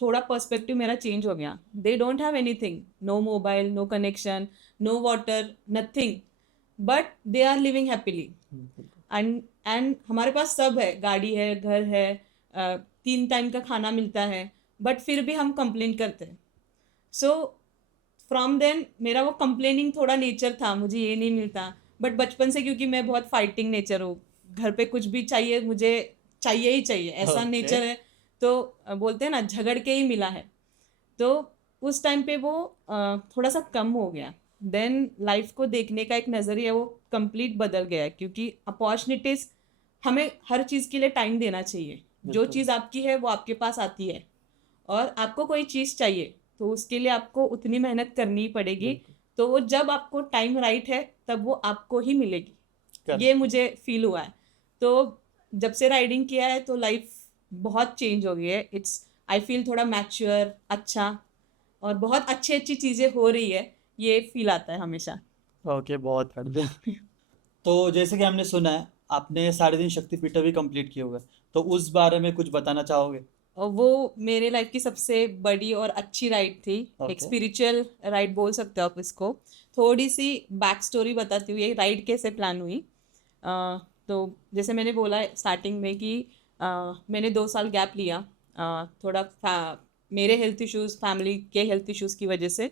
थोड़ा पर्सपेक्टिव मेरा चेंज हो गया. They don't have anything, no mobile, no connection, no water, nothing, but they are living happily. And हमारे पास सब है, गाड़ी है, घर है, 3 टाइम का खाना मिलता है, बट फिर भी हम कंप्लेन करते हैं. सो फ्रॉम देन मेरा वो कंप्लेनिंग थोड़ा नेचर था, मुझे ये नहीं मिलता. बट बचपन से, क्योंकि मैं बहुत फाइटिंग नेचर हूँ, घर पे कुछ भी चाहिए मुझे चाहिए ही चाहिए, ऐसा ओके नेचर है. तो बोलते हैं ना, झगड़ के ही मिला है. तो उस टाइम पे वो थोड़ा सा कम हो गया. देन लाइफ को देखने का एक नज़रिया वो कंप्लीट बदल गया, क्योंकि अपॉर्चुनिटीज़, हमें हर चीज़ के लिए टाइम देना चाहिए. जो बिल्कुल चीज़ आपकी है वो आपके पास आती है, और आपको कोई चीज़ चाहिए तो उसके लिए आपको उतनी मेहनत करनी ही पड़ेगी. बिल्कुल तो वो जब आपको टाइम राइट है, तब वो आपको ही मिलेगी. कर ये मुझे फील हुआ है. तो जब से राइडिंग किया है तो लाइफ बहुत चेंज हो गई है. इट्स, आई फील थोड़ा मैच्योर, अच्छा, और बहुत अच्छी अच्छी चीज़ें हो रही है, ये फील आता है हमेशा. ओके बहुत बढ़िया। तो जैसे कि हमने सुना है, आपने 3.5 शक्तिपीठ भी कंप्लीट किए हुए हैं, तो उस बारे में कुछ बताना चाहोगे? और वो मेरे लाइफ की सबसे बड़ी और अच्छी राइड थी. एक ओके स्पिरिचुअल राइड बोल सकते हो आप इसको. थोड़ी सी बैक स्टोरी बताती हूँ, ये राइड कैसे प्लान हुई. तो जैसे मैंने बोला स्टार्टिंग में कि मैंने 2 साल गैप लिया. थोड़ा मेरे हेल्थ इश्यूज़, फैमिली के हेल्थ इश्यूज़ की वजह से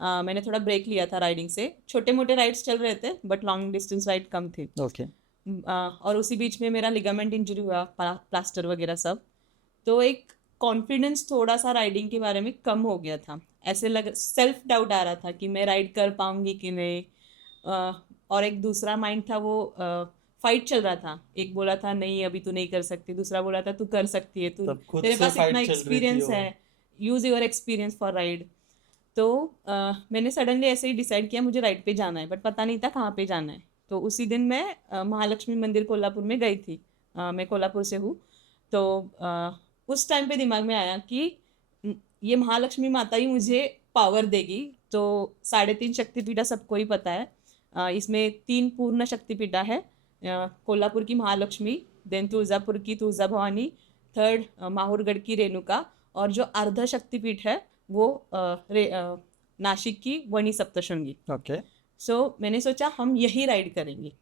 मैंने थोड़ा ब्रेक लिया था राइडिंग से. छोटे मोटे राइड्स चल रहे थे, बट लॉन्ग डिस्टेंस राइड कम थी. ओके और उसी बीच में मेरा लिगामेंट इंजरी हुआ, प्लास्टर वगैरह सब. तो एक कॉन्फिडेंस थोड़ा सा राइडिंग के बारे में कम हो गया था. ऐसे लग, सेल्फ डाउट आ रहा था कि मैं राइड कर पाऊंगी कि नहीं. और एक दूसरा माइंड था, वो फाइट चल रहा था. एक बोला था नहीं अभी तू नहीं कर सकती, दूसरा बोला था तू कर सकती है, तू तब खुद तेरे से पास इतना फाइट चल रही थी एक्सपीरियंस वो। है, use your experience for ride. तो मैंने सडनली ऐसे ही डिसाइड किया मुझे राइड पे जाना है, बट पता नहीं था कहाँ पे जाना है. तो उसी दिन मैं महालक्ष्मी मंदिर कोल्हापुर में गई थी. मैं कोल्हापुर से हूँ. तो उस टाइम पे दिमाग में आया कि ये महालक्ष्मी माता ही मुझे पावर देगी. तो 3.5 शक्तिपीठा सबको ही पता है. इसमें 3 पूर्ण शक्तिपीठा है. कोल्हापुर की महालक्ष्मी, देन तुळजापुर की तुळजा भवानी, थर्ड माहूरगढ़ की रेणुका, और जो अर्ध शक्तिपीठ है वो नासिक की वनी सप्तशृंगी. ओके सो मैंने सोचा हम यही राइड करेंगे.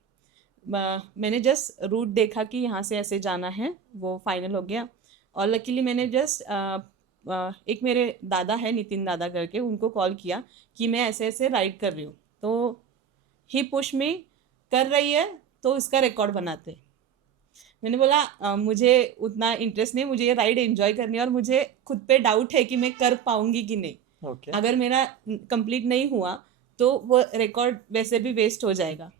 मैंने जस्ट रूट देखा कि यहाँ से ऐसे जाना है, वो फाइनल हो गया. और लकीली मैंने जस्ट एक मेरे दादा है, नितिन दादा करके, उनको कॉल किया कि मैं ऐसे ऐसे राइड कर रही हूँ. तो ही पुश मी, कर रही है तो इसका रिकॉर्ड बनाते. मैंने बोला मुझे उतना इंटरेस्ट नहीं, मुझे ये राइड एंजॉय करनी है, और मुझे खुद पे डाउट है कि मैं कर पाऊंगी कि नहीं. ओके अगर मेरा कंप्लीट नहीं हुआ तो वो रिकॉर्ड वैसे भी वेस्ट हो जाएगा.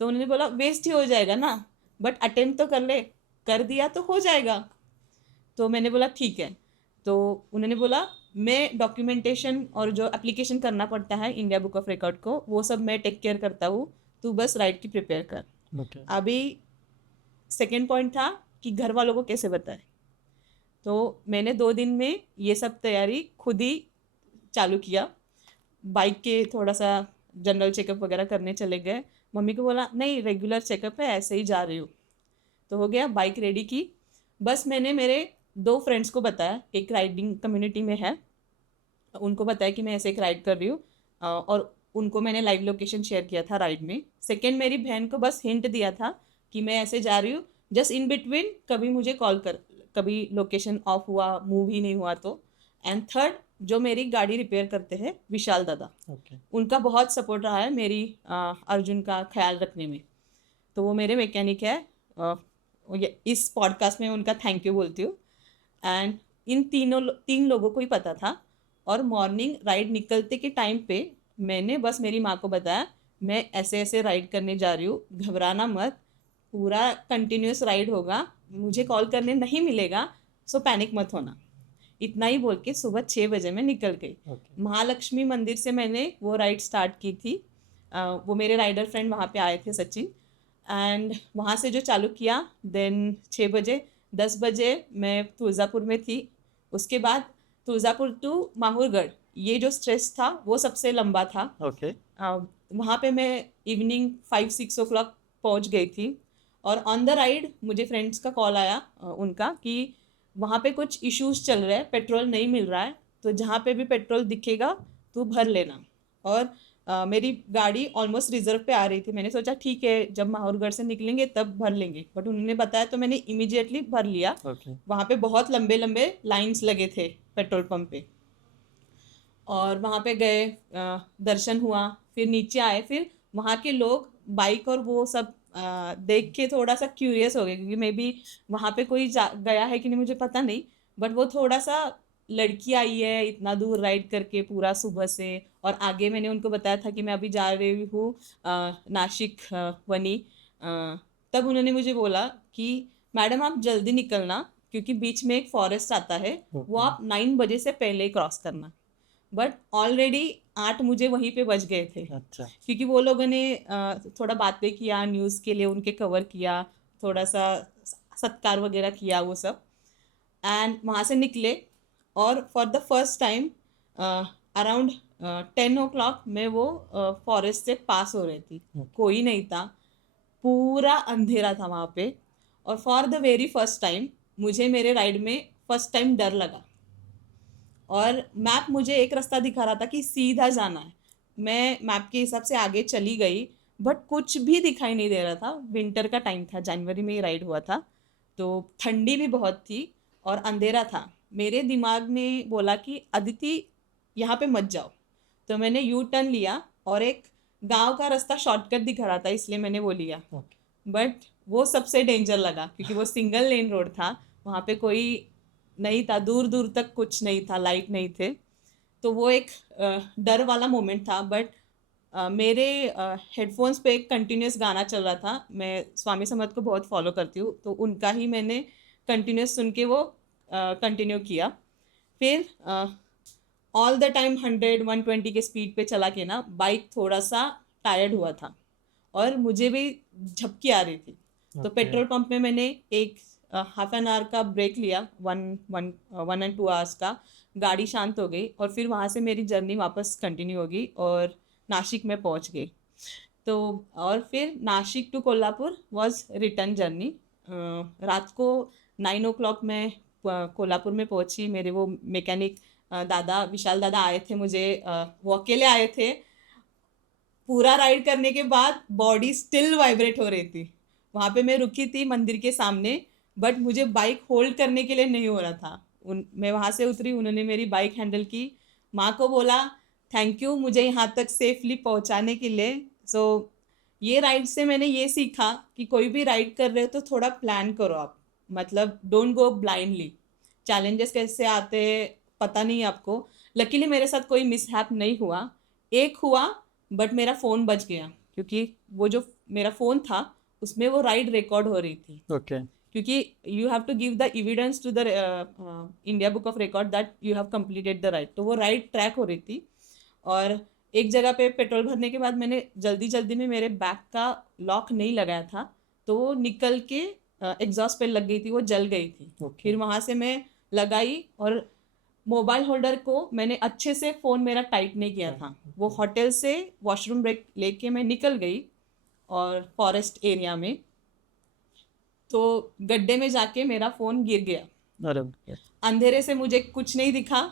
तो उन्होंने बोला वेस्ट ही हो जाएगा ना, बट अटेम्प्ट तो कर ले, कर दिया तो हो जाएगा. तो मैंने बोला ठीक है. तो उन्होंने बोला मैं डॉक्यूमेंटेशन और जो एप्लीकेशन करना पड़ता है इंडिया बुक ऑफ रिकॉर्ड को, वो सब मैं टेक केयर करता हूँ, तू बस राइड की प्रिपेयर कर. ओके अभी सेकेंड पॉइंट था कि घर वालों को कैसे बताए. तो मैंने 2 दिन में ये सब तैयारी खुद ही चालू किया. बाइक के थोड़ा सा जनरल चेकअप वगैरह करने चले गए. मम्मी को बोला नहीं रेगुलर चेकअप है, ऐसे ही जा रही हूँ. तो हो गया, बाइक रेडी की. बस मैंने मेरे 2 फ्रेंड्स को बताया, एक राइडिंग कम्युनिटी में है उनको बताया कि मैं ऐसे एक राइड कर रही हूँ, और उनको मैंने लाइव लोकेशन शेयर किया था राइड में। सेकंड, मेरी बहन को बस हिंट दिया था कि मैं ऐसे जा रही हूँ, जस्ट इन बिटवीन कभी मुझे कॉल कर, कभी लोकेशन ऑफ हुआ, मूव ही नहीं हुआ तो। एंड थर्ड, जो मेरी गाड़ी रिपेयर करते हैं विशाल दादा, ओके। उनका बहुत सपोर्ट रहा है मेरी अर्जुन का ख्याल रखने में। तो वो मेरे मैकेनिक है। इस पॉडकास्ट में उनका थैंक यू बोलती हूँ। एंड इन तीन लोगों को ही पता था। और मॉर्निंग राइड निकलते के टाइम पे मैंने बस मेरी माँ को बताया, मैं ऐसे ऐसे राइड करने जा रही हूँ, घबराना मत, पूरा कंटिन्यूस राइड होगा, मुझे कॉल करने नहीं मिलेगा, सो पैनिक मत होना। इतना ही बोल के सुबह 6 बजे मैं निकल गई। ओके। महालक्ष्मी मंदिर से मैंने वो राइड स्टार्ट की थी। वो मेरे राइडर फ्रेंड वहाँ पे आए थे, सचिन। एंड वहाँ से जो चालू किया, देन 6 बजे, 10 बजे मैं तुळजापुर में थी। उसके बाद तुळजापुर टू माहूरगढ़, ये जो स्ट्रेच था वो सबसे लंबा था। ओके। वहाँ पे मैं इवनिंग 5-6 o'clock पहुँच गई थी। और ऑन द राइड मुझे फ्रेंड्स का कॉल आया, उनका, कि वहाँ पे कुछ इश्यूज चल रहे हैं, पेट्रोल नहीं मिल रहा है, तो जहाँ पे भी पेट्रोल दिखेगा तो भर लेना। और मेरी गाड़ी ऑलमोस्ट रिजर्व पे आ रही थी। मैंने सोचा ठीक है, जब माहौरगढ़ से निकलेंगे तब भर लेंगे, बट उन्होंने बताया तो मैंने इमीडिएटली भर लिया। ओके। वहाँ पे बहुत लंबे लंबे लाइंस लगे थे पेट्रोल पंप पे। और वहाँ पे गए, दर्शन हुआ, फिर नीचे आए। फिर वहाँ के लोग बाइक और वो सब देख के थोड़ा सा क्यूरियस हो गए, क्योंकि मे बी वहाँ पे कोई गया है कि नहीं मुझे पता नहीं, बट वो थोड़ा सा, लड़की आई है इतना दूर राइड करके पूरा सुबह से। और आगे मैंने उनको बताया था कि मैं अभी जा रही हूँ नासिक वनी। तब उन्होंने मुझे बोला कि मैडम आप जल्दी निकलना, क्योंकि बीच में एक फॉरेस्ट आता है, वो ओके। आप 9 बजे से पहले क्रॉस करना। बट ऑलरेडी 8 मुझे वहीं पे बज गए थे, अच्छा। क्योंकि वो लोगों ने थोड़ा बातें किया, न्यूज़ के लिए उनके कवर किया, थोड़ा सा सत्कार वगैरह किया वो सब। एंड वहाँ से निकले। और for the first time around 10 o'clock में वो फॉरेस्ट से पास हो रही थी। कोई नहीं था, पूरा अंधेरा था वहाँ पे। और for the very first time मुझे मेरे राइड में फर्स्ट टाइम डर लगा। और मैप मुझे एक रास्ता दिखा रहा था कि सीधा जाना है, मैं मैप के हिसाब से आगे चली गई, बट कुछ भी दिखाई नहीं दे रहा था। विंटर का टाइम था, जनवरी में ही राइड हुआ था, तो ठंडी भी बहुत थी और अंधेरा था। मेरे दिमाग ने बोला कि अदिति यहाँ पे मत जाओ। तो मैंने यू टर्न लिया और एक गांव का रास्ता शॉर्टकट दिखा रहा था, इसलिए मैंने वो लिया। ओके। बट वो सबसे डेंजर लगा, क्योंकि वो सिंगल लेन रोड था, वहाँ पे कोई नहीं था, दूर दूर तक कुछ नहीं था, लाइट नहीं थे। तो वो एक डर वाला मोमेंट था। बट मेरे हेडफोन्स पे एक कंटिन्यूस गाना चल रहा था। मैं स्वामी समर्थ को बहुत फॉलो करती हूँ, तो उनका ही मैंने कंटिन्यूस सुन के वो कंटिन्यू किया। फिर ऑल द टाइम 100-120 के स्पीड पे चला के ना, बाइक थोड़ा सा टायर्ड हुआ था और मुझे भी झपकी आ रही थी। तो ओके। पेट्रोल पंप में मैंने एक हाफ एन आवर का ब्रेक लिया, 1 and 2 hours का। गाड़ी शांत हो गई और फिर वहाँ से मेरी जर्नी वापस कंटिन्यू होगी और नासिक में पहुँच गई। तो और फिर Nashik to Kolhapur was return journey. रात को 9 o'clock में कोल्हापुर में पहुँची। मेरे वो मैकेनिक दादा, विशाल दादा आए थे मुझे, वो अकेले आए थे। पूरा राइड करने के बाद बॉडी स्टिल वाइब्रेट हो रही थी। वहाँ पे मैं रुकी थी मंदिर के सामने, बट मुझे बाइक होल्ड करने के लिए नहीं हो रहा था। मैं वहाँ से उतरी, उन्होंने मेरी बाइक हैंडल की, माँ को बोला थैंक यू मुझे यहाँ तक सेफली पहुँचाने के लिए। सो ये राइड से मैंने ये सीखा कि कोई भी राइड कर रहे हो तो थोड़ा प्लान करो आप, मतलब डोंट गो ब्लाइंडली। चैलेंजेस कैसे आते हैं पता नहीं आपको। लकीली मेरे साथ कोई मिसहैप नहीं हुआ। एक हुआ, बट मेरा फ़ोन बच गया, क्योंकि वो जो मेरा फ़ोन था उसमें वो राइड रिकॉर्ड हो रही थी। ओके। क्योंकि you have to give the evidence to the India book of record that you have completed the ride. तो वो राइड ट्रैक हो रही थी। और एक जगह पे पेट्रोल भरने के बाद मैंने जल्दी जल्दी में, मेरे बैग का लॉक नहीं लगाया था, तो वो निकल के एग्जॉस्ट पे लग गई थी, वो जल गई थी। ओके। फिर वहाँ से मैं लगाई और मोबाइल होल्डर को मैंने अच्छे से, फ़ोन मेरा टाइट नहीं किया था। वो होटल से वॉशरूम ब्रेक लेके मैं निकल गई और फॉरेस्ट एरिया में, तो गड्ढे में जाके मेरा फ़ोन गिर गया। अरे बाप रे। अंधेरे से मुझे कुछ नहीं दिखा।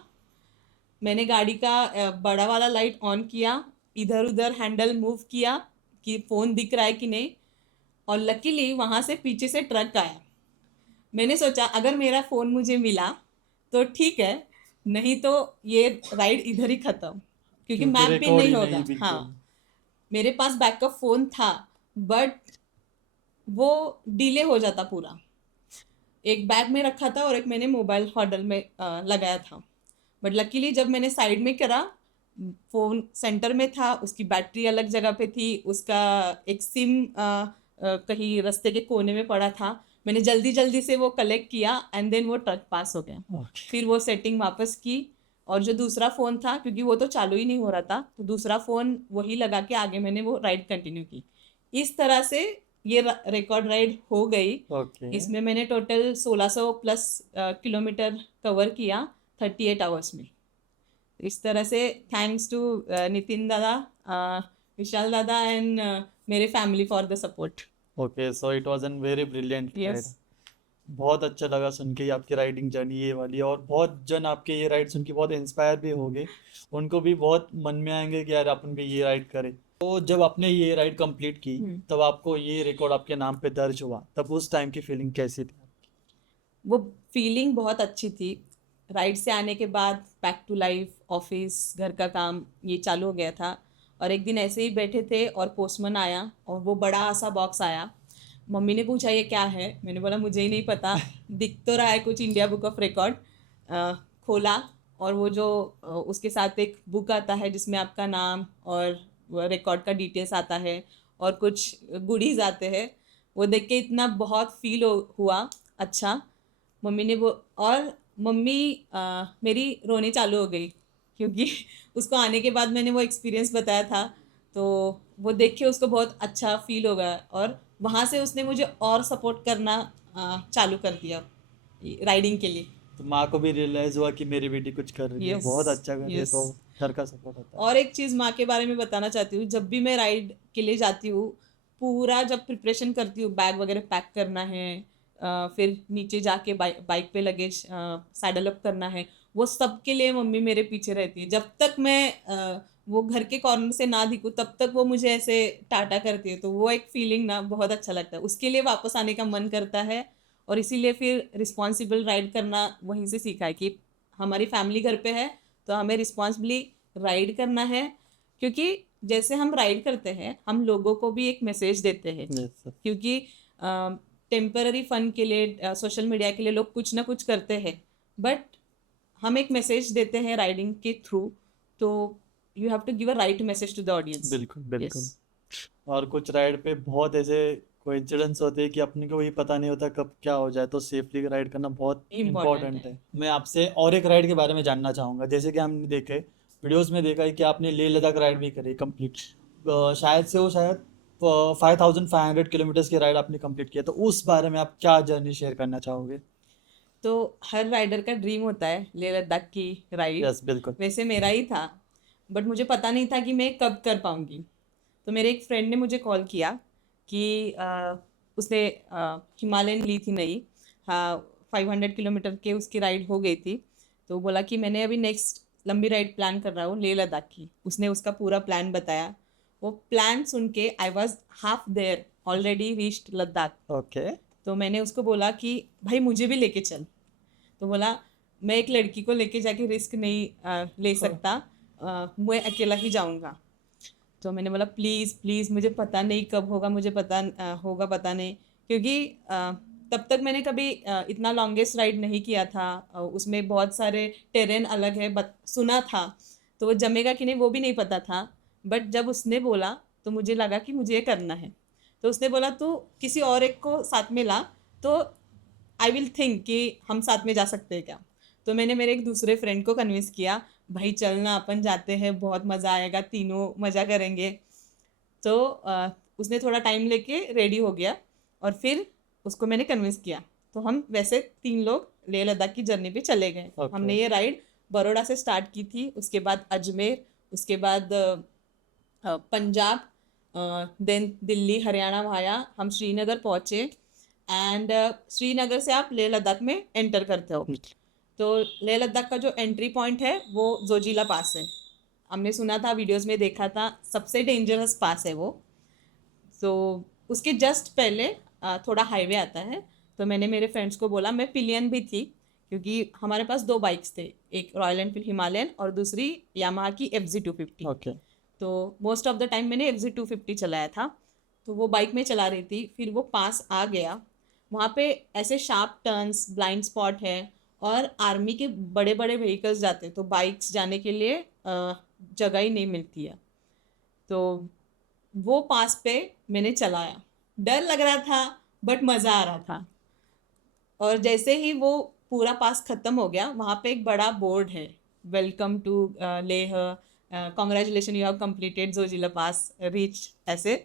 मैंने गाड़ी का बड़ा वाला लाइट ऑन किया, इधर उधर हैंडल मूव किया कि फ़ोन दिख रहा है कि नहीं, और लकीली वहाँ से पीछे से ट्रक आया। मैंने सोचा अगर मेरा फ़ोन मुझे मिला तो ठीक है, नहीं तो ये राइड इधर ही ख़त्म, क्योंकि क्योंकि मैप भी रिकॉर्ड नहीं ही नहीं होगा। हाँ, बिल्कुल। मेरे पास बैकअप फ़ोन था, बट वो डिले हो जाता पूरा। एक बैग में रखा था और एक मैंने मोबाइल हॉर्डल में लगाया था। बट लकीली जब मैंने साइड में करा, फ़ोन सेंटर में था, उसकी बैटरी अलग जगह पे थी, उसका एक सिम कहीं रास्ते के कोने में पड़ा था। मैंने जल्दी जल्दी से वो कलेक्ट किया एंड देन वो ट्रक पास हो गया। ओके। फिर वो सेटिंग वापस की, और जो दूसरा फ़ोन था, क्योंकि वो तो चालू ही नहीं हो रहा था, तो दूसरा फ़ोन वही लगा के आगे मैंने वो राइड कंटिन्यू की। इस तरह से ये रिकॉर्ड राइड हो गई। ओके। इसमें मैंने टोटल 1600 प्लस किलोमीटर कवर किया 38 आवर्स में। इस तरह से थैंक्स टू नितिन दादा, विशाल दादा एंड मेरे family for the support. Okay, so it was an very brilliant ride. Yes. बहुत अच्छा लगा सुन के ये आपकी राइडिंग जर्नी ये वाली, और बहुत जन आपके ये राइड सुन के बहुत इंस्पायर भी होंगे। उनको भी बहुत मन में आएंगे कि यार अपन भी ये राइड करें। तो जब आपने ये राइड कंप्लीट की, तब आपको ये रिकॉर्ड आपके नाम पे दर्ज हुआ, तब उस टाइम की फीलिंग कैसी थी? वो फीलिंग बहुत अच्छी थी। राइड से आने के बाद बैक टू लाइफ, ऑफिस, घर का काम, ये चालू हो गया था। और एक दिन ऐसे ही बैठे थे और पोस्टमैन आया और वो बड़ा सा बॉक्स आया। मम्मी ने पूछा ये क्या है, मैंने बोला मुझे ही नहीं पता, दिख तो रहा है कुछ इंडिया बुक ऑफ रिकॉर्ड। खोला, और वो जो उसके साथ एक बुक आता है जिसमें आपका नाम और रिकॉर्ड का डिटेल्स आता है और कुछ गुडीज आते हैं। वो देख के इतना बहुत फील हुआ अच्छा। मम्मी ने वो, और मम्मी मेरी रोने चालू हो गई, क्योंकि उसको आने के बाद मैंने वो एक्सपीरियंस बताया था। तो वो देख के उसको बहुत अच्छा फील हो गया, और वहाँ से उसने मुझे और सपोर्ट करना चालू कर दिया राइडिंग के लिए। तो माँ को भी रियलाइज हुआ कि मेरी बेटी कुछ कर रही है, यस। बहुत अच्छा कर रही है, यस। तो घर का सपोर्ट होता है। और एक चीज़ माँ के बारे में बताना चाहती हूँ, जब भी मैं राइड के लिए जाती हूँ, पूरा जब प्रिपरेशन करती हूँ, बैग वगैरह पैक करना है, फिर नीचे जाके बाइक पे लगेज सैडल अप करना है, वो सब के लिए मम्मी मेरे पीछे रहती है। जब तक मैं वो घर के कॉर्नर से ना दिखूँ तब तक वो मुझे ऐसे टाटा करती है। तो वो एक फीलिंग ना बहुत अच्छा लगता है, उसके लिए वापस आने का मन करता है। और इसीलिए फिर रिस्पॉन्सिबल राइड करना वहीं से सीखा है कि हमारी फैमिली घर पे है, तो हमें रिस्पॉन्सिबली राइड करना है। क्योंकि जैसे हम राइड करते हैं, हम लोगों को भी एक मैसेज देते हैं। Yes sir. क्योंकि टेम्पररी फन के लिए, सोशल मीडिया के लिए लोग कुछ ना कुछ करते हैं, बट हम एक मैसेज देते हैं राइडिंग के थ्रू। तो you have to give a right message to the audience. बिल्कुल यस। बिल्कुल। और कुछ राइड पे बहुत ऐसे कोइंसिडेंस होते हैं कि अपने को भी पता नहीं होता कब क्या हो जाए, तो सेफली राइड करना बहुत इम्पॉर्टेंट इंपॉर्टेंट है। है। मैं आपसे और एक राइड के बारे में जानना चाहूँगा। जैसे कि हमने देखे वीडियोस में देखा है कि आपने लेह लद्दाख राइड भी करी कंप्लीट, शायद से वो शायद 5500 किलोमीटर्स की राइड आपने कंप्लीट किया, तो उस बारे में आप क्या जर्नी शेयर करना चाहोगे? तो हर राइडर का ड्रीम होता है लेह लद्दाख की राइड। यस बिल्कुल। वैसे मेरा ही था, बट मुझे पता नहीं था कि मैं कब कर पाऊँगी। तो मेरे एक फ्रेंड ने मुझे कॉल किया कि उसने हिमालयन ली थी नई। हाँ, 500 किलोमीटर के उसकी राइड हो गई थी। तो बोला कि मैंने अभी नेक्स्ट लंबी राइड प्लान कर रहा हूँ लेह लद्दाख की। उसने उसका पूरा प्लान बताया। वो प्लान सुन के I was half there, already reached Ladakh. Okay. तो मैंने उसको बोला कि भाई मुझे भी लेके चल। तो बोला मैं एक लड़की को लेके जाके रिस्क नहीं ले सकता, मैं अकेला ही जाऊंगा। तो मैंने बोला प्लीज़ प्लीज़, मुझे पता नहीं कब होगा, मुझे पता होगा पता नहीं, क्योंकि तब तक मैंने कभी इतना लॉन्गेस्ट राइड नहीं किया था। उसमें बहुत सारे टेरेन अलग है, सुना था, तो वो जमेगा कि नहीं वो भी नहीं पता था। बट जब उसने बोला तो मुझे लगा कि मुझे ये करना है। तो उसने बोला तू किसी और एक को साथ में ला, तो आई विल थिंक कि हम साथ में जा सकते हैं क्या। तो मैंने मेरे एक दूसरे फ्रेंड को कन्विंस किया, भाई चलना अपन जाते हैं, बहुत मज़ा आएगा, तीनों मज़ा करेंगे। तो उसने थोड़ा टाइम लेके रेडी हो गया, और फिर उसको मैंने कन्विंस किया। तो हम वैसे 3 लोग लेह लद्दाख की जर्नी पे चले गए। ओके। हमने ये राइड बड़ौदा से स्टार्ट की थी, उसके बाद अजमेर, उसके बाद पंजाब, देन दिल्ली हरियाणा वाया हम श्रीनगर पहुँचे। एंड श्रीनगर से आप लेह लद्दाख में एंटर करते हो। तो लेह लद्दाख का जो एंट्री पॉइंट है वो जोजिला पास है। हमने सुना था, वीडियोस में देखा था, सबसे डेंजरस पास है वो। तो उसके जस्ट पहले थोड़ा हाईवे आता है। तो मैंने मेरे फ्रेंड्स को बोला, मैं पिलियन भी थी क्योंकि हमारे पास दो बाइक्स थे, एक रॉयल एनफील्ड हिमालयन और दूसरी यामाहा की FZ 250। ओके। तो मोस्ट ऑफ द टाइम मैंने FZ 250 चलाया था। तो वो बाइक में चला रही थी, फिर वो पास आ गया। वहाँ पे ऐसे शार्प टर्न्स, ब्लाइंड स्पॉट है और आर्मी के बड़े बड़े व्हीकल्स जाते हैं, तो बाइक्स जाने के लिए जगह ही नहीं मिलती है। तो वो पास पे मैंने चलाया, डर लग रहा था बट मज़ा आ रहा था। और जैसे ही वो पूरा पास खत्म हो गया, वहाँ पे एक बड़ा बोर्ड है, welcome to Leh, congratulation you have completed Zojila pass reach, ऐसे।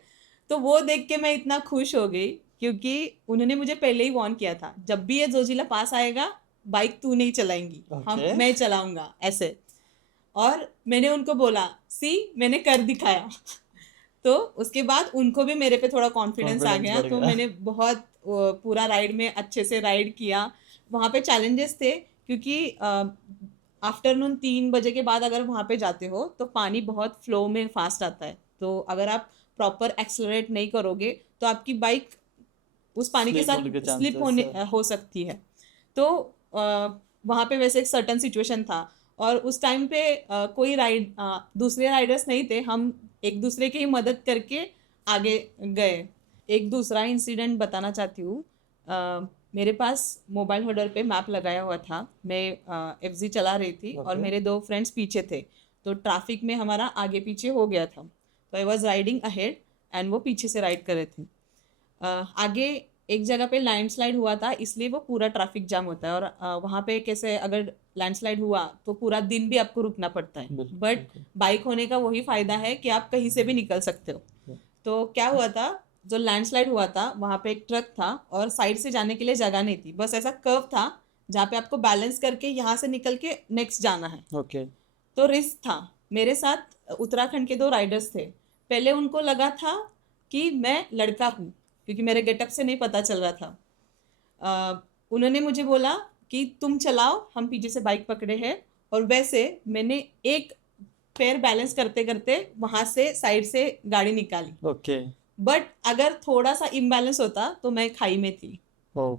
तो वो देख के मैं इतना खुश हो गई क्योंकि उन्होंने मुझे पहले ही वार्न किया था, जब भी ये जोजिला पास आएगा बाइक तू नहीं चलाएंगी, हम ओके। मैं चलाऊंगा, ऐसे। और मैंने उनको बोला, सी मैंने कर दिखाया। तो उसके बाद उनको भी मेरे पे थोड़ा कॉन्फिडेंस आ कॉन्फिडेंस गया, बढ़ तो गया। मैंने बहुत पूरा राइड में अच्छे से राइड किया। वहाँ पे चैलेंजेस थे क्योंकि आफ्टरनून 3 बजे के बाद अगर वहाँ पे जाते हो तो पानी बहुत फ्लो में फास्ट आता है। तो अगर आप प्रॉपर एक्सलरेट नहीं करोगे तो आपकी बाइक उस पानी के स्लिप होने के साथ स्लिप चांसेस होने है। हो सकती है। तो वहाँ पे वैसे एक सर्टन सिचुएशन था और उस टाइम पे कोई दूसरे राइडर्स नहीं थे, हम एक दूसरे की ही मदद करके आगे गए। एक दूसरा इंसिडेंट बताना चाहती हूँ। मेरे पास मोबाइल होल्डर पे मैप लगाया हुआ था, मैं FZ चला रही थी और ओके। मेरे दो फ्रेंड्स पीछे थे। तो ट्रैफिक में हमारा आगे पीछे हो गया था, तो I was riding ahead and वो पीछे से राइड कर रहे थे। आगे एक जगह पे लैंडस्लाइड हुआ था, इसलिए वो पूरा ट्रैफिक जाम होता है। और वहाँ पे कैसे, अगर लैंडस्लाइड हुआ तो पूरा दिन भी आपको रुकना पड़ता है। बिल्कुल बट बिल्कुल। बाइक होने का वही फायदा है कि आप कहीं से भी निकल सकते हो। तो क्या हुआ था, जो लैंडस्लाइड हुआ था वहाँ पे एक ट्रक था और साइड से जाने के लिए जगह नहीं थी, बस ऐसा कर्व था जहाँ पे आपको बैलेंस करके यहाँ से निकल के नेक्स्ट जाना है। ओके। तो रिस्क था। मेरे साथ उत्तराखंड के दो राइडर्स थे। पहले उनको लगा था कि मैं लड़का हूँ क्योंकि मेरे गेटअप से नहीं पता चल रहा था। उन्होंने मुझे बोला कि तुम चलाओ, हम पीछे से बाइक पकड़े हैं। और वैसे मैंने एक पैर बैलेंस करते करते वहां से साइड से गाड़ी निकाली। ओके। बट अगर थोड़ा सा इम्बैलेंस होता तो मैं खाई में थी। ओ।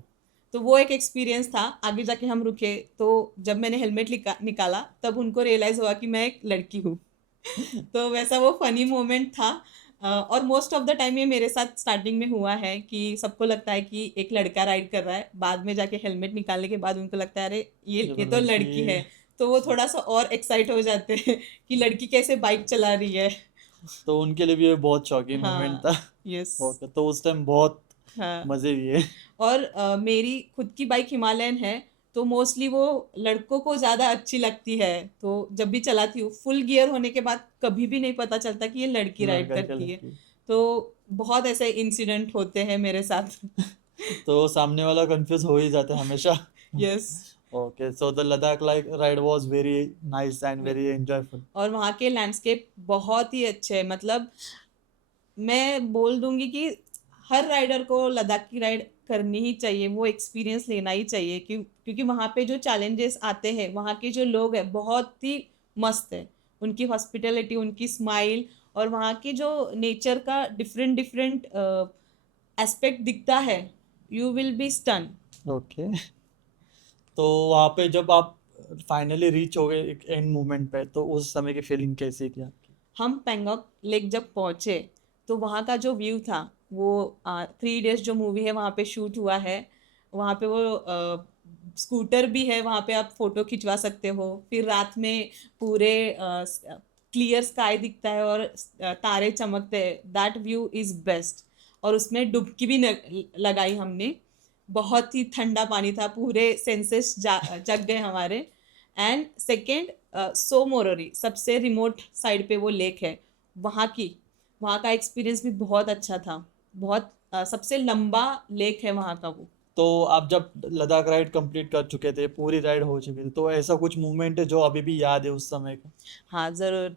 तो वो एक एक्सपीरियंस था। आगे जाके हम रुके, तो जब मैंने हेलमेट निकाला तब उनको रियलाइज हुआ कि मैं एक लड़की हूँ। तो वैसा वो फनी मोमेंट था। और मोस्ट ऑफ द टाइम ये मेरे साथ स्टार्टिंग में हुआ है कि सबको लगता है कि एक लड़का राइड कर रहा है, बाद में जाके हेलमेट निकालने के बाद उनको लगता है अरे ये ये तो तो लड़की। लड़की है। तो वो थोड़ा सा और एक्साइट हो जाते हैं कि लड़की कैसे बाइक चला रही है। तो उनके लिए भी ये बहुत शॉकिंग मोमेंट हाँ। था। यस। ओके, तो उस टाइम बहुत हाँ। मजे लिए। और मेरी खुद की बाइक हिमालयन है, तो मोस्टली वो लड़कों को ज़्यादा अच्छी लगती है। तो जब भी चलाती हूँ फुल गियर होने के बाद कभी भी नहीं पता चलता कि ये लड़की राइड लड़का है क्या करती है। लड़की? तो बहुत ऐसे इंसिडेंट होते हैं मेरे साथ। तो सामने वाला कंफ्यूज हो ही जाता है हमेशा। Yes. Okay, so the Ladakh like ride was very nice and very enjoyful. और वहाँ के लैंडस्केप बहुत ही अच्छे हैं। मतलब मैं बोल दूंगी कि हर राइडर को लद्दाख की राइड करनी ही चाहिए, वो एक्सपीरियंस लेना ही चाहिए। क्योंकि वहाँ पे जो चैलेंजेस आते हैं, वहाँ के जो लोग हैं बहुत ही मस्त है। उनकी हॉस्पिटैलिटी, उनकी स्माइल और वहाँ की जो नेचर का डिफरेंट डिफरेंट एस्पेक्ट दिखता है, you will be stun. Okay. तो वहाँ पे जब आप फाइनली रीच हो गए एक एंड मोमेंट पे, तो उस समय की फीलिंग कैसी थी आपकी? हम पेंगोंग लेक जब पहुंचे तो वहाँ का जो व्यू था, वो 3 इडियट्स जो मूवी है वहाँ पे शूट हुआ है। वहाँ पे वो स्कूटर भी है, वहाँ पे आप फोटो खिंचवा सकते हो। फिर रात में पूरे क्लियर स्काई दिखता है और तारे चमकते हैं, दैट व्यू इज बेस्ट। और उसमें डुबकी भी लगाई हमने। बहुत ही ठंडा पानी था, पूरे सेंसेस जग गए हमारे। एंड सेकेंड, सो मोरोरी सबसे रिमोट साइड पे वो लेक है, वहाँ का एक्सपीरियंस भी बहुत अच्छा था। बहुत सबसे लंबा लेक है वहाँ का वो। तो आप जब लद्दाख राइड कंप्लीट कर चुके थे, पूरी राइड हो चुकी थी, तो ऐसा कुछ मूवमेंट है जो अभी भी याद है उस समय का? हाँ ज़रूर।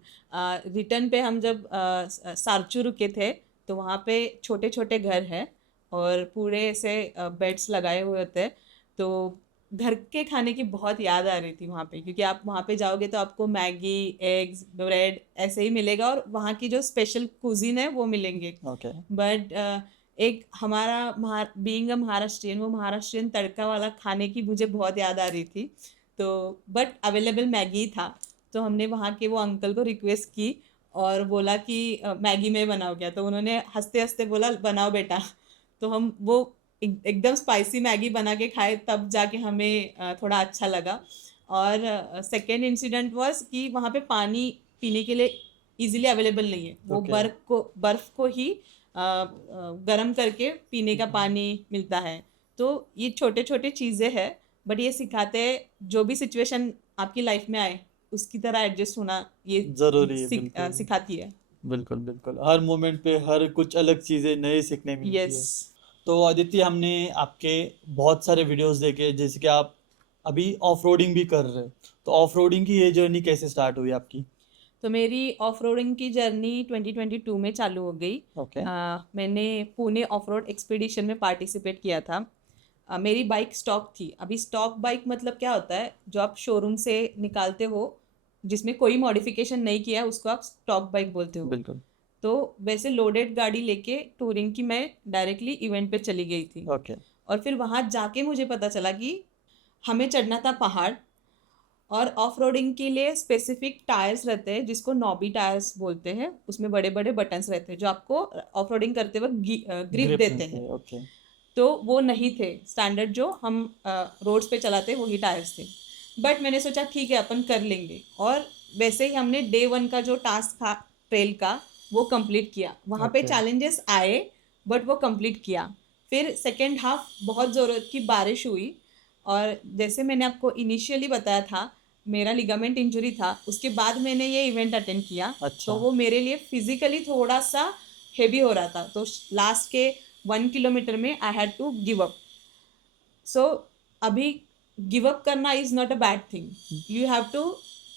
रिटर्न पे हम जब सारचू रुके थे, तो वहाँ पे छोटे छोटे घर हैं और पूरे ऐसे बेड्स लगाए हुए होते हैं। तो घर के खाने की बहुत याद आ रही थी वहाँ पे, क्योंकि आप वहाँ पे जाओगे तो आपको मैगी, एग्स, ब्रेड ऐसे ही मिलेगा, और वहाँ की जो स्पेशल कुजीन है वो मिलेंगे। ओके। बट एक हमारा बीइंग अ महाराष्ट्रियन, वो महाराष्ट्रियन तड़का वाला खाने की मुझे बहुत याद आ रही थी। तो बट अवेलेबल मैगी था, तो हमने वहाँ के वो अंकल को रिक्वेस्ट की और बोला कि मैगी में बनाओ क्या, तो उन्होंने हंसते हंसते बोला बनाओ बेटा। तो हम वो एकदम स्पाइसी मैगी बना के खाए, तब जाके हमें थोड़ा अच्छा लगा। और सेकेंड इंसिडेंट वाज कि वहाँ पे पानी पीने के लिए इजीली अवेलेबल नहीं है, वो ओके। बर्फ को ही गर्म करके पीने का पानी मिलता है। तो ये छोटे छोटे चीज़ें हैं, बट ये सिखाते हैं जो भी सिचुएशन आपकी लाइफ में आए उसकी तरह एडजस्ट होना, ये जरूरी है, बिल्कुल। सिखाती है। बिल्कुल बिल्कुल, हर मोमेंट पे हर कुछ अलग चीजें नए सीखने मिलती यस। है। तो अदिति, हमने आपके बहुत सारे वीडियोस देखे, जैसे कि आप अभी ऑफ रोडिंग भी कर रहे हो। तो ऑफ रोडिंग की ये जर्नी कैसे स्टार्ट हुई आपकी? तो मेरी ऑफ रोडिंग की जर्नी 2022 में चालू हो गई। ओके। मैंने पुणे ऑफ रोड एक्सपीडिशन में पार्टिसिपेट किया था। मेरी बाइक स्टॉक थी। अभी स्टॉक बाइक मतलब क्या होता है, जो आप शोरूम से निकालते हो जिसमें कोई मॉडिफिकेशन नहीं किया है उसको आप स्टॉक बाइक बोलते हो। बिल्कुल। तो वैसे लोडेड गाड़ी लेके टूरिंग की मैं डायरेक्टली इवेंट पे चली गई थी। ओके। और फिर वहाँ जाके मुझे पता चला कि हमें चढ़ना था पहाड़, और ऑफ रोडिंग के लिए स्पेसिफिक टायर्स रहते हैं जिसको नॉबी टायर्स बोलते हैं, उसमें बड़े बड़े बटन्स रहते हैं जो आपको ऑफ रोडिंग करते वक्त ग्रिप ग्रिप देते मिलती हैं। है, ओके। तो वो नहीं थे स्टैंडर्ड जो हम रोड्स पे चलाते हैं, वही टायर्स थे। बट मैंने सोचा ठीक है अपन कर लेंगे, और वैसे ही हमने डे 1 का जो टास्क था ट्रेल का वो कंप्लीट किया। वहाँ पे ओके। चैलेंजेस आए बट वो कंप्लीट किया। फिर सेकेंड हाफ बहुत ज़रूरत की बारिश हुई, और जैसे मैंने आपको इनिशियली बताया था मेरा लिगामेंट इंजरी था, उसके बाद मैंने ये इवेंट अटेंड किया। अच्छा। तो वो मेरे लिए फिजिकली थोड़ा सा हेवी हो रहा था, तो लास्ट के 1 किलोमीटर में I had to give up. So अभी गिव अप करना is not a bad thing, you have to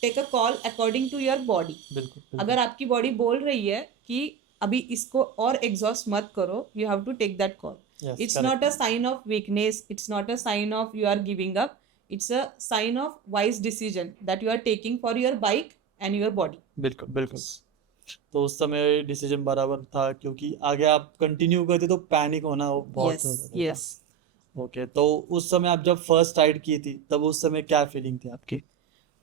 take a call according to your body. बिल्कुल अगर बिल्कुल। आपकी बॉडी बोल रही है कि अभी इसको और एग्जॉस्ट मत करो, you have to take that call. Yes, it's not correct. A sign of weakness, it's not a sign of you are giving up, it's a sign of wise decision that you are taking for your bike and your body. बिल्कुल बिल्कुल। तो उस समय decision बराबर था, क्योंकि आगे आप कंटिन्यू करते तो पैनिक होना वो बहुत Yes, ज़्यादा था। yes. ओके, तो उस समय आप जब फर्स्ट राइड की थी तब उस समय क्या फीलिंग थी आपकी?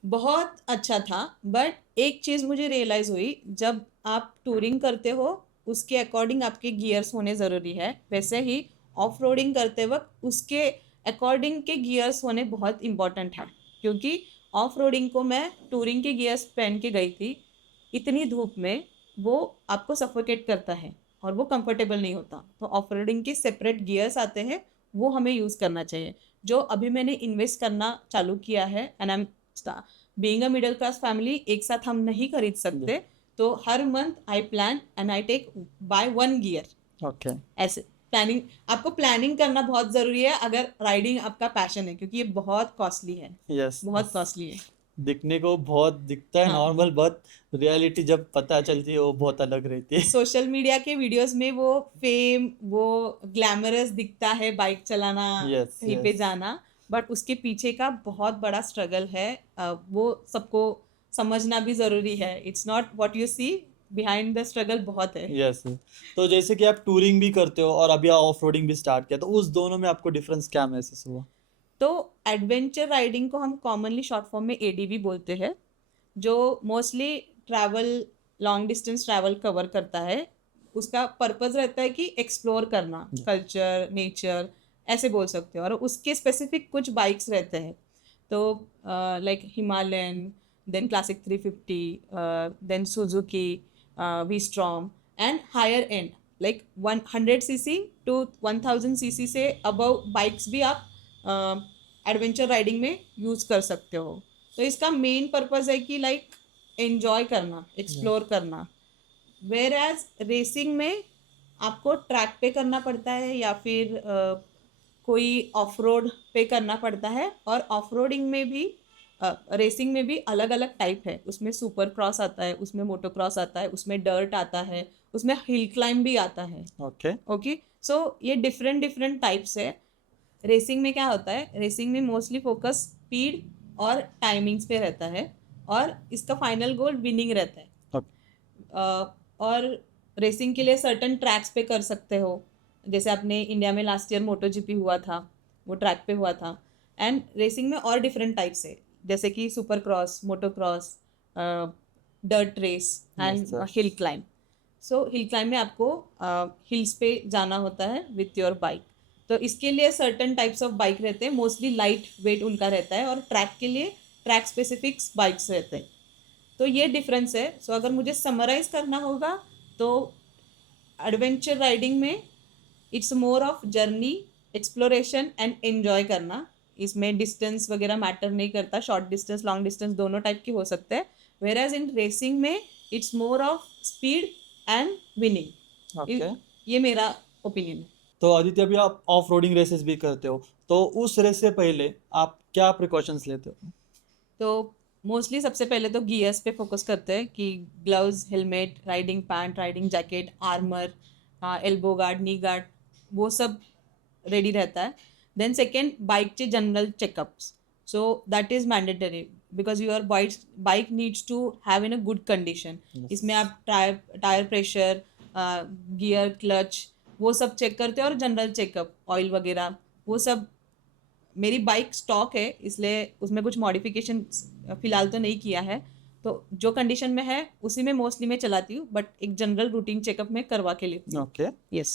बहुत अच्छा था, बट एक चीज़ मुझे रियलाइज़ हुई, जब आप टूरिंग करते हो उसके अकॉर्डिंग आपके गियर्स होने ज़रूरी है, वैसे ही ऑफ रोडिंग करते वक्त उसके अकॉर्डिंग के गियर्स होने बहुत इम्पॉर्टेंट है। क्योंकि ऑफ रोडिंग को मैं टूरिंग के गियर्स पहन के गई थी, इतनी धूप में वो आपको सफोकेट करता है और वो कंफर्टेबल नहीं होता। तो ऑफ रोडिंग के सेपरेट गियर्स आते हैं, वो हमें यूज़ करना चाहिए, जो अभी मैंने इन्वेस्ट करना चालू किया है। And I am being a middle class family, एक साथ हम नहीं खरीद सकते। तो हर month I plan and I take buy 1 gear. Okay. ऐसे प्लानिंग, आपको प्लानिंग करना बहुत ज़रूरी है अगर राइडिंग आपका पैशन है, क्योंकि ये बहुत कॉस्टली है, यस बहुत यस। कॉस्टली है। दिखने को बहुत दिखता है हाँ, नॉर्मल, बहुत रियलिटी जब पता चलती है वो बहुत अलग रहती है। सोशल मीडिया के वीडियोस में वो फेम, वो ग्लैमरस दिखता है, बाइक चलाना, यस कहीं पे यस। जाना, बट उसके पीछे का बहुत बड़ा स्ट्रगल है। वो सबको समझना भी ज़रूरी है। It's not what you see, behind the struggle बहुत है। यस। तो जैसे कि आप टूरिंग भी करते हो और अभी ऑफ रोडिंग भी स्टार्ट किया, तो उस दोनों में आपको डिफरेंस क्या महसूस हुआ? तो एडवेंचर राइडिंग को हम कॉमनली शॉर्ट फॉर्म में एडीवी बोलते हैं, जो mostly travel, long distance travel cover करता है। उसका पर्पस रहता है कि एक्सप्लोर करना, कल्चर, नेचर, ऐसे बोल सकते हो। और उसके स्पेसिफिक कुछ बाइक्स रहते हैं, तो like Himalayan, then classic 350, then Suzuki V Strom, and higher end like 100 cc to 1000 cc से अबव बाइक्स भी आप एडवेंचर राइडिंग में यूज़ कर सकते हो। तो इसका मेन पर्पस है कि लाइक एंजॉय करना, एक्सप्लोर करना। वेर एज रेसिंग में आपको ट्रैक पे करना पड़ता है, या फिर कोई ऑफ रोड पे करना पड़ता है। और ऑफ रोडिंग में भी, रेसिंग में भी अलग अलग टाइप है। उसमें सुपर क्रॉस आता है, उसमें मोटो क्रॉस आता है, उसमें डर्ट आता है, उसमें हिल क्लाइंब भी आता है। ओके। ओके, सो ये डिफरेंट डिफरेंट टाइप्स है। रेसिंग में क्या होता है, रेसिंग में मोस्टली फोकस स्पीड और टाइमिंग्स पे रहता है, और इसका फाइनल गोल विनिंग रहता है। और रेसिंग के लिए सर्टन ट्रैक्स पे कर सकते हो, जैसे अपने इंडिया में लास्ट ईयर मोटो जीपी हुआ था, वो ट्रैक पे हुआ था। एंड रेसिंग में और डिफरेंट टाइप्स है, जैसे कि super cross, moto cross, dirt race and hill climb. So hill climb में आपको हिल्स पे जाना होता है विथ योर बाइक, तो इसके लिए सर्टन टाइप्स ऑफ बाइक रहते हैं, मोस्टली लाइट वेट उनका रहता है, और ट्रैक के लिए ट्रैक स्पेसिफिक्स बाइक्स रहते हैं। तो ये डिफरेंस है। सो अगर मुझे समराइज करना होगा तो एडवेंचर राइडिंग में it's more of journey, exploration and enjoy करना। इसमें डिस्टेंस वगैरह मैटर नहीं करता, शॉर्ट डिस्टेंस लॉन्ग डिस्टेंस दोनों टाइप के हो सकते हैं। वेर एज इन रेसिंग में it's more of speed and winning. Okay, ये मेरा ओपिनियन है। तो आदित्य अभी आप ऑफ रोडिंग रेसेस भी करते हो, तो उस रेस से पहले आप क्या प्रिकॉशंस लेते हो? तो मोस्टली सबसे पहले तो गियर्स पे फोकस करते हैं कि gloves, helmet, riding pants, riding jacket, armour, elbow guard, knee guard, वो सब रेडी रहता है। देन सेकेंड, बाइकचे general checkups, so that is mandatory because your bike needs to have in a good condition. इसमें आप टायर प्रेशर, गियर, क्लच, वो सब check करते हैं, और जनरल चेकअप, ऑयल वगैरह, वो सब। मेरी बाइक स्टॉक है, इसलिए उसमें कुछ मॉडिफिकेशन फिलहाल तो नहीं किया है, तो जो कंडीशन में है उसी में मोस्टली मैं चलाती हूँ, बट एक जनरल रूटीन चेकअप मैं करवा के लेती हूँ। ओके, यस,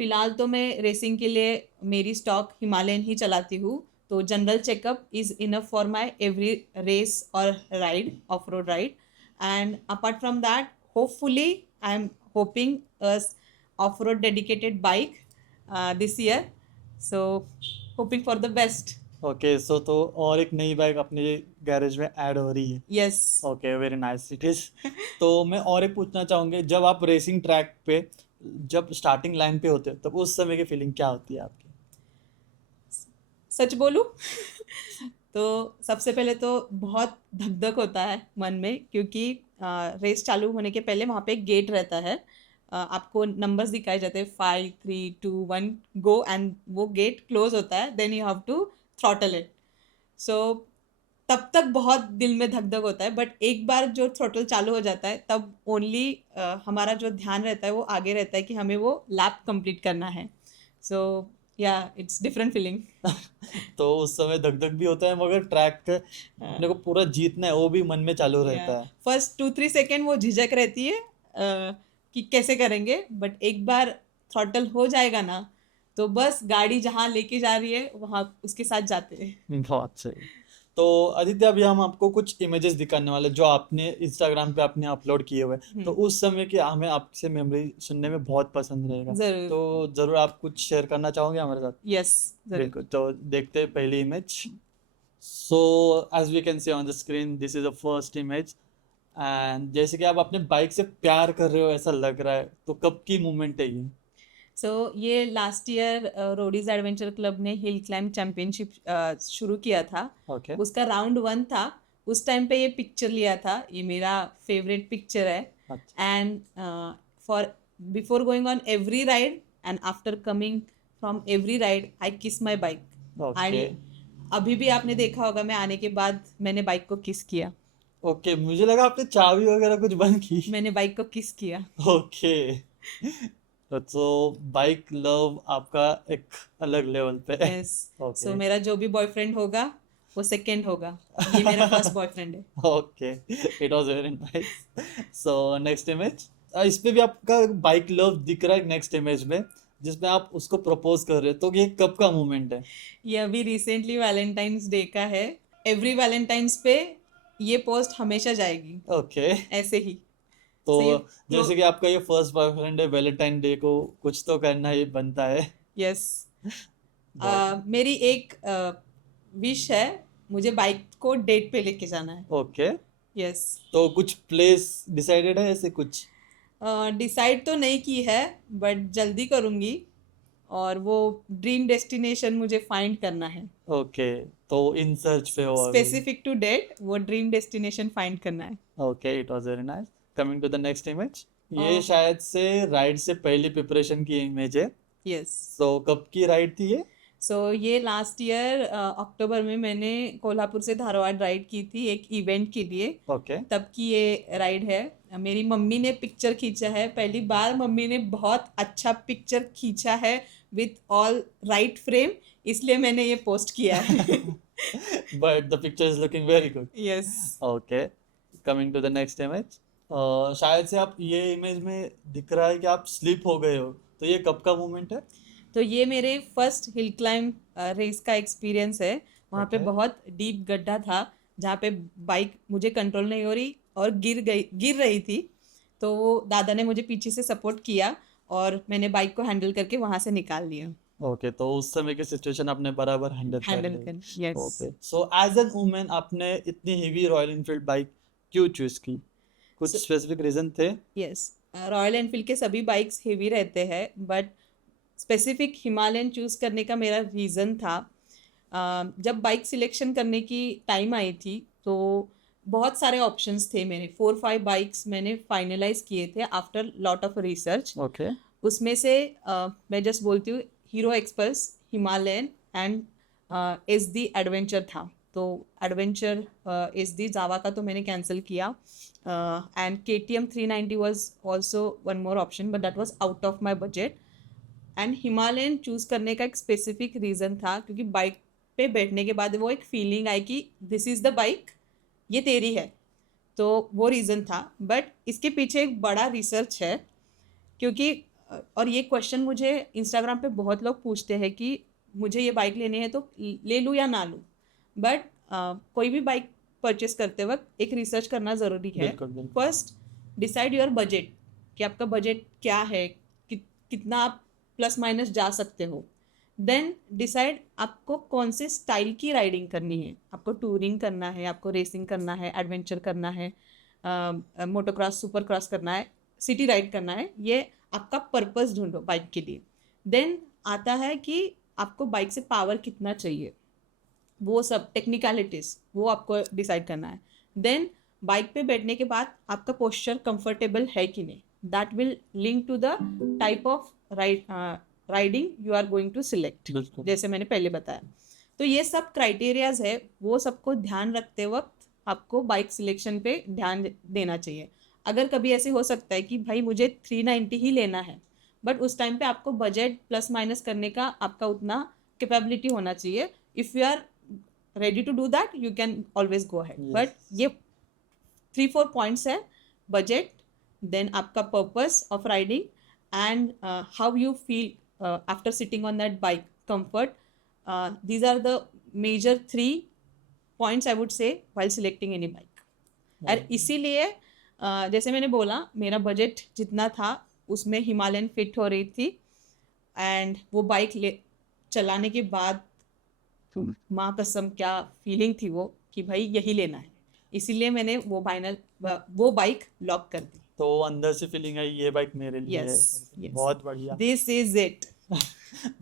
फिलहाल तो मैं रेसिंग के लिए मेरी स्टॉक हिमालयन ही चलाती हूँ, तो general checkup is enough for my every race और ride, off road ride. And apart from that, hopefully I am hoping off road dedicated bike this year, so hoping for the best. Okay, so तो और एक नई bike अपने garage में add हो रही है। Yes. Okay, very nice it is. तो मैं और एक पूछना चाहूँगी, जब आप रेसिंग ट्रैक पे जब स्टार्टिंग लाइन पे होते हो तब उस समय की फीलिंग क्या होती है आपकी? सच बोलूं तो सबसे पहले तो बहुत धक धक होता है मन में, क्योंकि रेस चालू होने के पहले वहाँ पे एक गेट रहता है, आपको नंबर्स दिखाए जाते हैं, 5 3 2 1 गो, एंड वो गेट क्लोज होता है, then you have to throttle it. So तब तक बहुत दिल में धक धक होता है, बट एक बार जो थ्रॉटल चालू हो जाता है तब ओनली हमारा जो ध्यान रहता है वो आगे रहता है कि हमें वो लैप कंप्लीट करना है। सो या इट्स डिफरेंट फीलिंग। तो उस समय धक धक भी होता है, मगर ट्रैक पे अपने को पूरा जीतना है वो भी मन में चालू रहता है। फर्स्ट 2-3 सेकेंड वो झिझक रहती है कि कैसे करेंगे, बट एक बार थ्रॉटल हो जाएगा ना, तो बस गाड़ी जहाँ लेके जा रही है वहाँ उसके साथ जाते हैं। बहुत सही। तो आदित्य, अभी हम आपको कुछ इमेजेस दिखाने वाले जो आपने इंस्टाग्राम पे आपने अपलोड किए हुए, तो उस समय की हमें आपसे मेमोरी सुनने में बहुत पसंद रहेगा, जरूर। तो जरूर आप कुछ शेयर करना चाहोगे हमारे साथ? यस, जरूर। बिल्कुल, तो देखते हैं पहली image. So as we can see on the screen, this is the first image. And जैसे कि आप अपने बाइक से प्यार कर रहे हो ऐसा लग रहा है, तो कब की मूवमेंट है ये? सो ये last year Roadies adventure club ने हिल क्लाइंब चैंपियनशिप शुरू किया था, ओके, उसका राउंड 1 था। उस टाइम पे ये पिक्चर लिया था, ये मेरा फेवरेट पिक्चर है। अच्छा, and for before going on every ride and after coming from every ride, I kiss my bike. Okay, अभी भी आपने देखा होगा, मैं आने के बाद मैंने बाइक को किस किया। ओके, मुझे लगा आपने चाबी वगैरह कुछ बंद की। मैंने बाइक को किस किया। ओके, तो बाइक लव आपका एक अलग लेवल पे है। यस। सो ओके, मेरा जो भी बॉयफ्रेंड होगा वो सेकंड होगा, ये मेरा फर्स्ट बॉयफ्रेंड है। Okay, it was very nice. So next image, इस पे भी आपका बाइक लव दिख रहा है नेक्स्ट इमेज में, जिसमें आप उसको प्रपोज कर रहे हो, तो ये कब का मोमेंट है? ये अभी रिसेंटली वैलेंटाइंस डे का है। एवरी वैलेंटाइंस पे ये पोस्ट हमेशा जाएगी ओके, ऐसे ही। तो So ये जैसे कि आपका ये फर्स्ट बॉयफ्रेंड है, वैलेंटाइन डे को कुछ तो करना ही बनता है। यस, बहुत मेरी एक विश है, मुझे बाइक को डेट पे लेके जाना है। Okay, yes. तो कुछ प्लेस डिसाइडेड है ऐसे कुछ? डिसाइड तो नहीं की है, बट जल्दी करूँगी, और वो ड्रीम डेस्टिनेशन मुझे फाइंड करना है। ओके, तो इन सर्च पे हो अभी? स्पेसिफिक टू डेट, वो ड्रीम डेस्टिनेशन फाइंड करना है। Okay, it was very nice. Coming to the next image, ये Oh. शायद से राइड से पहली प्रिपरेशन की इमेज है। यस। तो कब की राइड थी ये? सो ये लास्ट ईयर अक्टूबर में मैंने कोल्हापुर से धारवाड़ राइड की थी एक इवेंट के लिए। ओके तब की ये राइड है। मेरी मम्मी ने पिक्चर खींचा है, पहली बार मम्मी ने बहुत अच्छा पिक्चर खींचा है विथ ऑल राइट फ्रेम, इसलिए मैंने ये पोस्ट किया है। But the picture is looking very good. Yes. Okay, coming to the next image. शायद से आप ये इमेज में दिख रहा है कि आप स्लिप हो गए हो, तो ये कब का मोमेंट है? तो ये मेरे फर्स्ट हिल क्लाइंब रेस का एक्सपीरियंस है। वहाँ पे ओके बहुत डीप गड्ढा था जहाँ पे बाइक मुझे कंट्रोल नहीं हो रही और गिर रही थी। तो वो दादा ने मुझे पीछे से सपोर्ट किया और मैंने बाइक को हैंडल करके वहाँ से निकाल लिया। ओके, तो उस समय की सिचुएशन आपने बराबर हैंडल कर हैंडल ली। कर, yes. Okay, so as an women आपने इतनी हेवी रॉयल इनफील्ड बाइक क्यों चूज की? कुछ स्पेसिफिक रीजन थे? यस, रॉयल एनफील्ड के सभी बाइक्स हेवी रहते हैं, बट स्पेसिफिक हिमालयन चूज़ करने का मेरा रीज़न था। जब बाइक सिलेक्शन करने की टाइम आई थी तो बहुत सारे ऑप्शंस थे मेरे, 4-5 बाइक्स मैंने फाइनलाइज किए थे after lot of research. Okay उसमें से मैं जस्ट बोलती हूँ, hero XPulse, Himalayan and S D adventure था। तो एडवेंचर एस डी जावा का तो मैंने कैंसिल किया, एंड के K M 390 was also one more option, but that was out of my budget. And Himalayan choose करने का एक स्पेसिफिक रीज़न था क्योंकि बाइक पे बैठने के बाद वो एक फीलिंग आई कि दिस इज़ द बाइक, ये तेरी है। तो वो रीज़न था, बट इसके पीछे एक बड़ा रिसर्च है। क्योंकि और ये क्वेश्चन मुझे इंस्टाग्राम पे बहुत लोग पूछते हैं कि मुझे ये बाइक लेनी है तो ले लूँ या ना लूँ। बट कोई भी बाइक परचेस करते वक्त एक रिसर्च करना ज़रूरी है। बिल्कुल बिल्कुल। फर्स्ट डिसाइड योर बजट, कि आपका बजट क्या है, कितना आप प्लस माइनस जा सकते हो। देन डिसाइड आपको कौन से स्टाइल की राइडिंग करनी है। आपको टूरिंग करना है, आपको रेसिंग करना है, एडवेंचर करना है, मोटोक्रॉस सुपर क्रॉस करना है, सिटी राइड करना है, ये आपका पर्पस ढूंढो बाइक के लिए। देन आता है कि आपको बाइक से पावर कितना चाहिए, वो सब टेक्निकलिटीज वो आपको डिसाइड करना है। देन बाइक पे बैठने के बाद आपका पोस्चर कंफर्टेबल है कि नहीं, that will link to the type of riding you are going to select, बिल्कुल जैसे मैंने पहले बताया। तो ये सब क्राइटेरियाज है, वो सबको ध्यान रखते वक्त आपको बाइक सिलेक्शन पे ध्यान देना चाहिए। अगर कभी ऐसे हो सकता है कि भाई मुझे 390 ही लेना है, बट उस टाइम पे आपको बजट प्लस माइनस करने का आपका उतना कैपेबिलिटी होना चाहिए। If you are ready to do that you can always go ahead. But ये 3-4 पॉइंट्स है, बजट, देन आपका purpose of riding, and how you feel after sitting on that bike, comfort. These are the major 3 points I would say while selecting any bike. और इसीलिए जैसे मैंने बोला, मेरा budget जितना था उसमें हिमालयन फिट हो रही थी, एंड वो बाइक चलाने के बाद माँ कसम क्या फीलिंग थी वो, कि भाई यही लेना है। इसीलिए मैंने वो बाइक लॉक कर दी। तो अंदर से फीलिंग आई ये बाइक मेरे लिए है। यस, बहुत बढ़िया। This is it.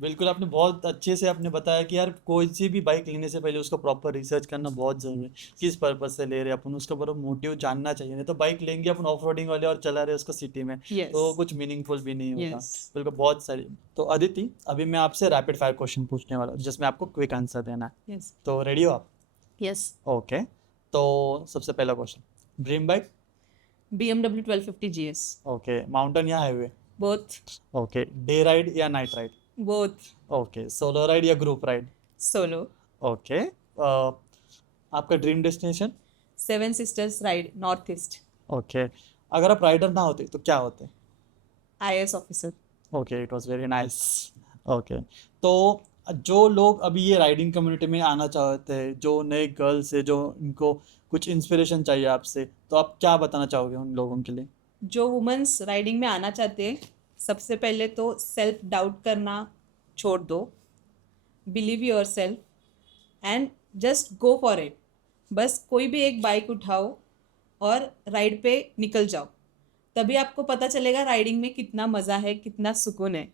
बिल्कुल, आपने बहुत अच्छे से आपने बताया कि यार कोई सी भी बाइक लेने से पहले उसका प्रॉपर रिसर्च करना बहुत जरूरी है। किस पर्पज से ले रहे हैं अपन, उसका बड़ा मोटिव जानना चाहिए। नहीं तो बाइक लेंगे अपन ऑफ रोडिंग वाले और चला रहे उसको सिटी में, Yes. तो कुछ मीनिंगफुल भी नहीं होता। Yes. बिल्कुल, बहुत सारी। तो अदिति, अभी मैं आपसे रैपिड फायर क्वेश्चन पूछने वाला हूँ जिसमें आपको क्विक आंसर देना है। यस। तो रेडी हो आप? यस। ओके, तो सबसे पहला question, dream bike? BMW 1250 GS। Okay, mountain या highway? Both. Okay, day ride या night ride? Both. Okay, solo ride या ग्रुप राइड? सोलो। ओके, आपका dream destination? 7 sisters ride, north east. Okay, अगर आप rider ना होते तो क्या होते? IAS officer. Okay, it was very nice. Okay, तो जो लोग अभी ये राइडिंग कम्युनिटी में आना चाहते हैं, जो नए गर्ल्स है, जो इनको कुछ इंस्पिरेशन चाहिए आपसे, तो आप क्या बताना चाहोगे उन लोगों के लिए? जो वुमेन्स राइडिंग में आना चाहते हैं, सबसे पहले तो सेल्फ डाउट करना छोड़ दो, believe your self and just go for it. बस कोई भी एक बाइक उठाओ और राइड पे निकल जाओ, तभी आपको पता चलेगा राइडिंग में कितना मज़ा है, कितना सुकून है।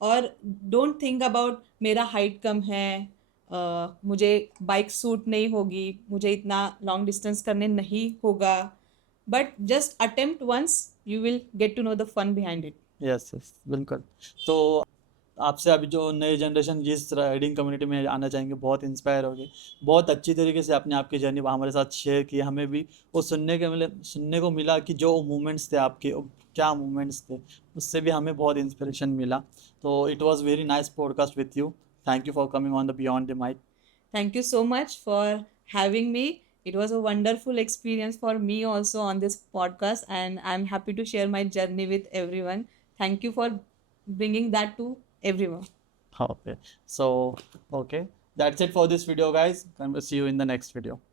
और डोंट थिंक अबाउट मेरा हाइट कम है, मुझे बाइक सूट नहीं होगी, मुझे इतना लॉन्ग डिस्टेंस करने नहीं होगा। But just attempt once, you will get to know the fun behind it. Yes yes, बिल्कुल। तो आपसे अभी जो नई जनरेशन जिस राइडिंग कम्युनिटी में आना चाहेंगे बहुत इंस्पायर होगी। बहुत अच्छी तरीके से आपने आपकी जर्नी हमारे साथ शेयर की, हमें भी वो सुनने को मिला कि जो मूवमेंट्स थे आपके, वो क्या मूवमेंट्स थे, उससे भी हमें बहुत इंस्पिरेशन मिला। तो it was very nice podcast with you. Thank you for coming on the beyond the mic. Thank you so much for having me. It was a wonderful experience for me also on this podcast, and I'm happy to share my journey with everyone. Thank you for bringing that to everyone. Okay, so okay, that's it for this video, guys, and we'll see you in the next video.